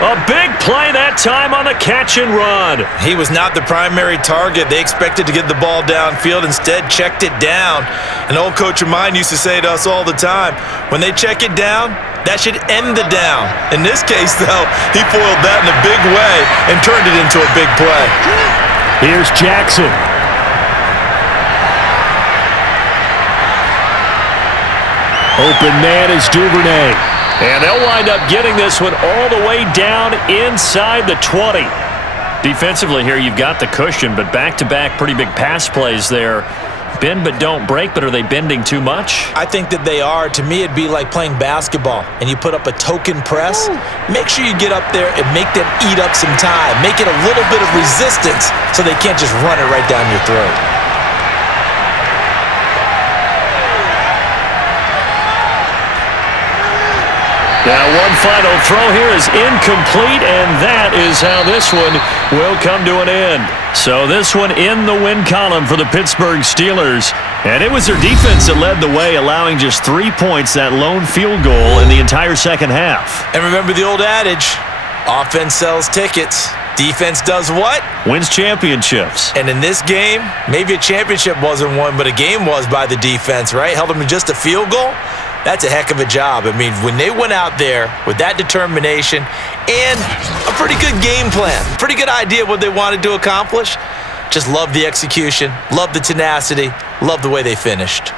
A big play that time on the catch and run. He was not the primary target. They expected to get the ball downfield, instead checked it down. An old coach of mine used to say to us all the time, when they check it down, that should end the down. In this case, though, he foiled that in a big way and turned it into a big play. Here's Jackson. Open man is Duvernay. And they'll wind up getting this one all the way down inside the 20. Defensively here, you've got the cushion, but back-to-back pretty big pass plays there. Bend but don't break, but are they bending too much? I think that they are. To me, it'd be like playing basketball, and you put up a token press. Make sure you get up there and make them eat up some time. Make it a little bit of resistance so they can't just run it right down your throat. Now one final throw here is incomplete, and that is how this one will come to an end. So this one in the win column for the Pittsburgh Steelers. And it was their defense that led the way, allowing just 3 points, that lone field goal in the entire second half. And remember the old adage, offense sells tickets. Defense does what? Wins championships. And in this game, maybe a championship wasn't won, but a game was by the defense, right? Held them to just a field goal. That's a heck of a job. I mean, when they went out there with that determination and a pretty good game plan, pretty good idea what they wanted to accomplish, just love the execution, love the tenacity, love the way they finished.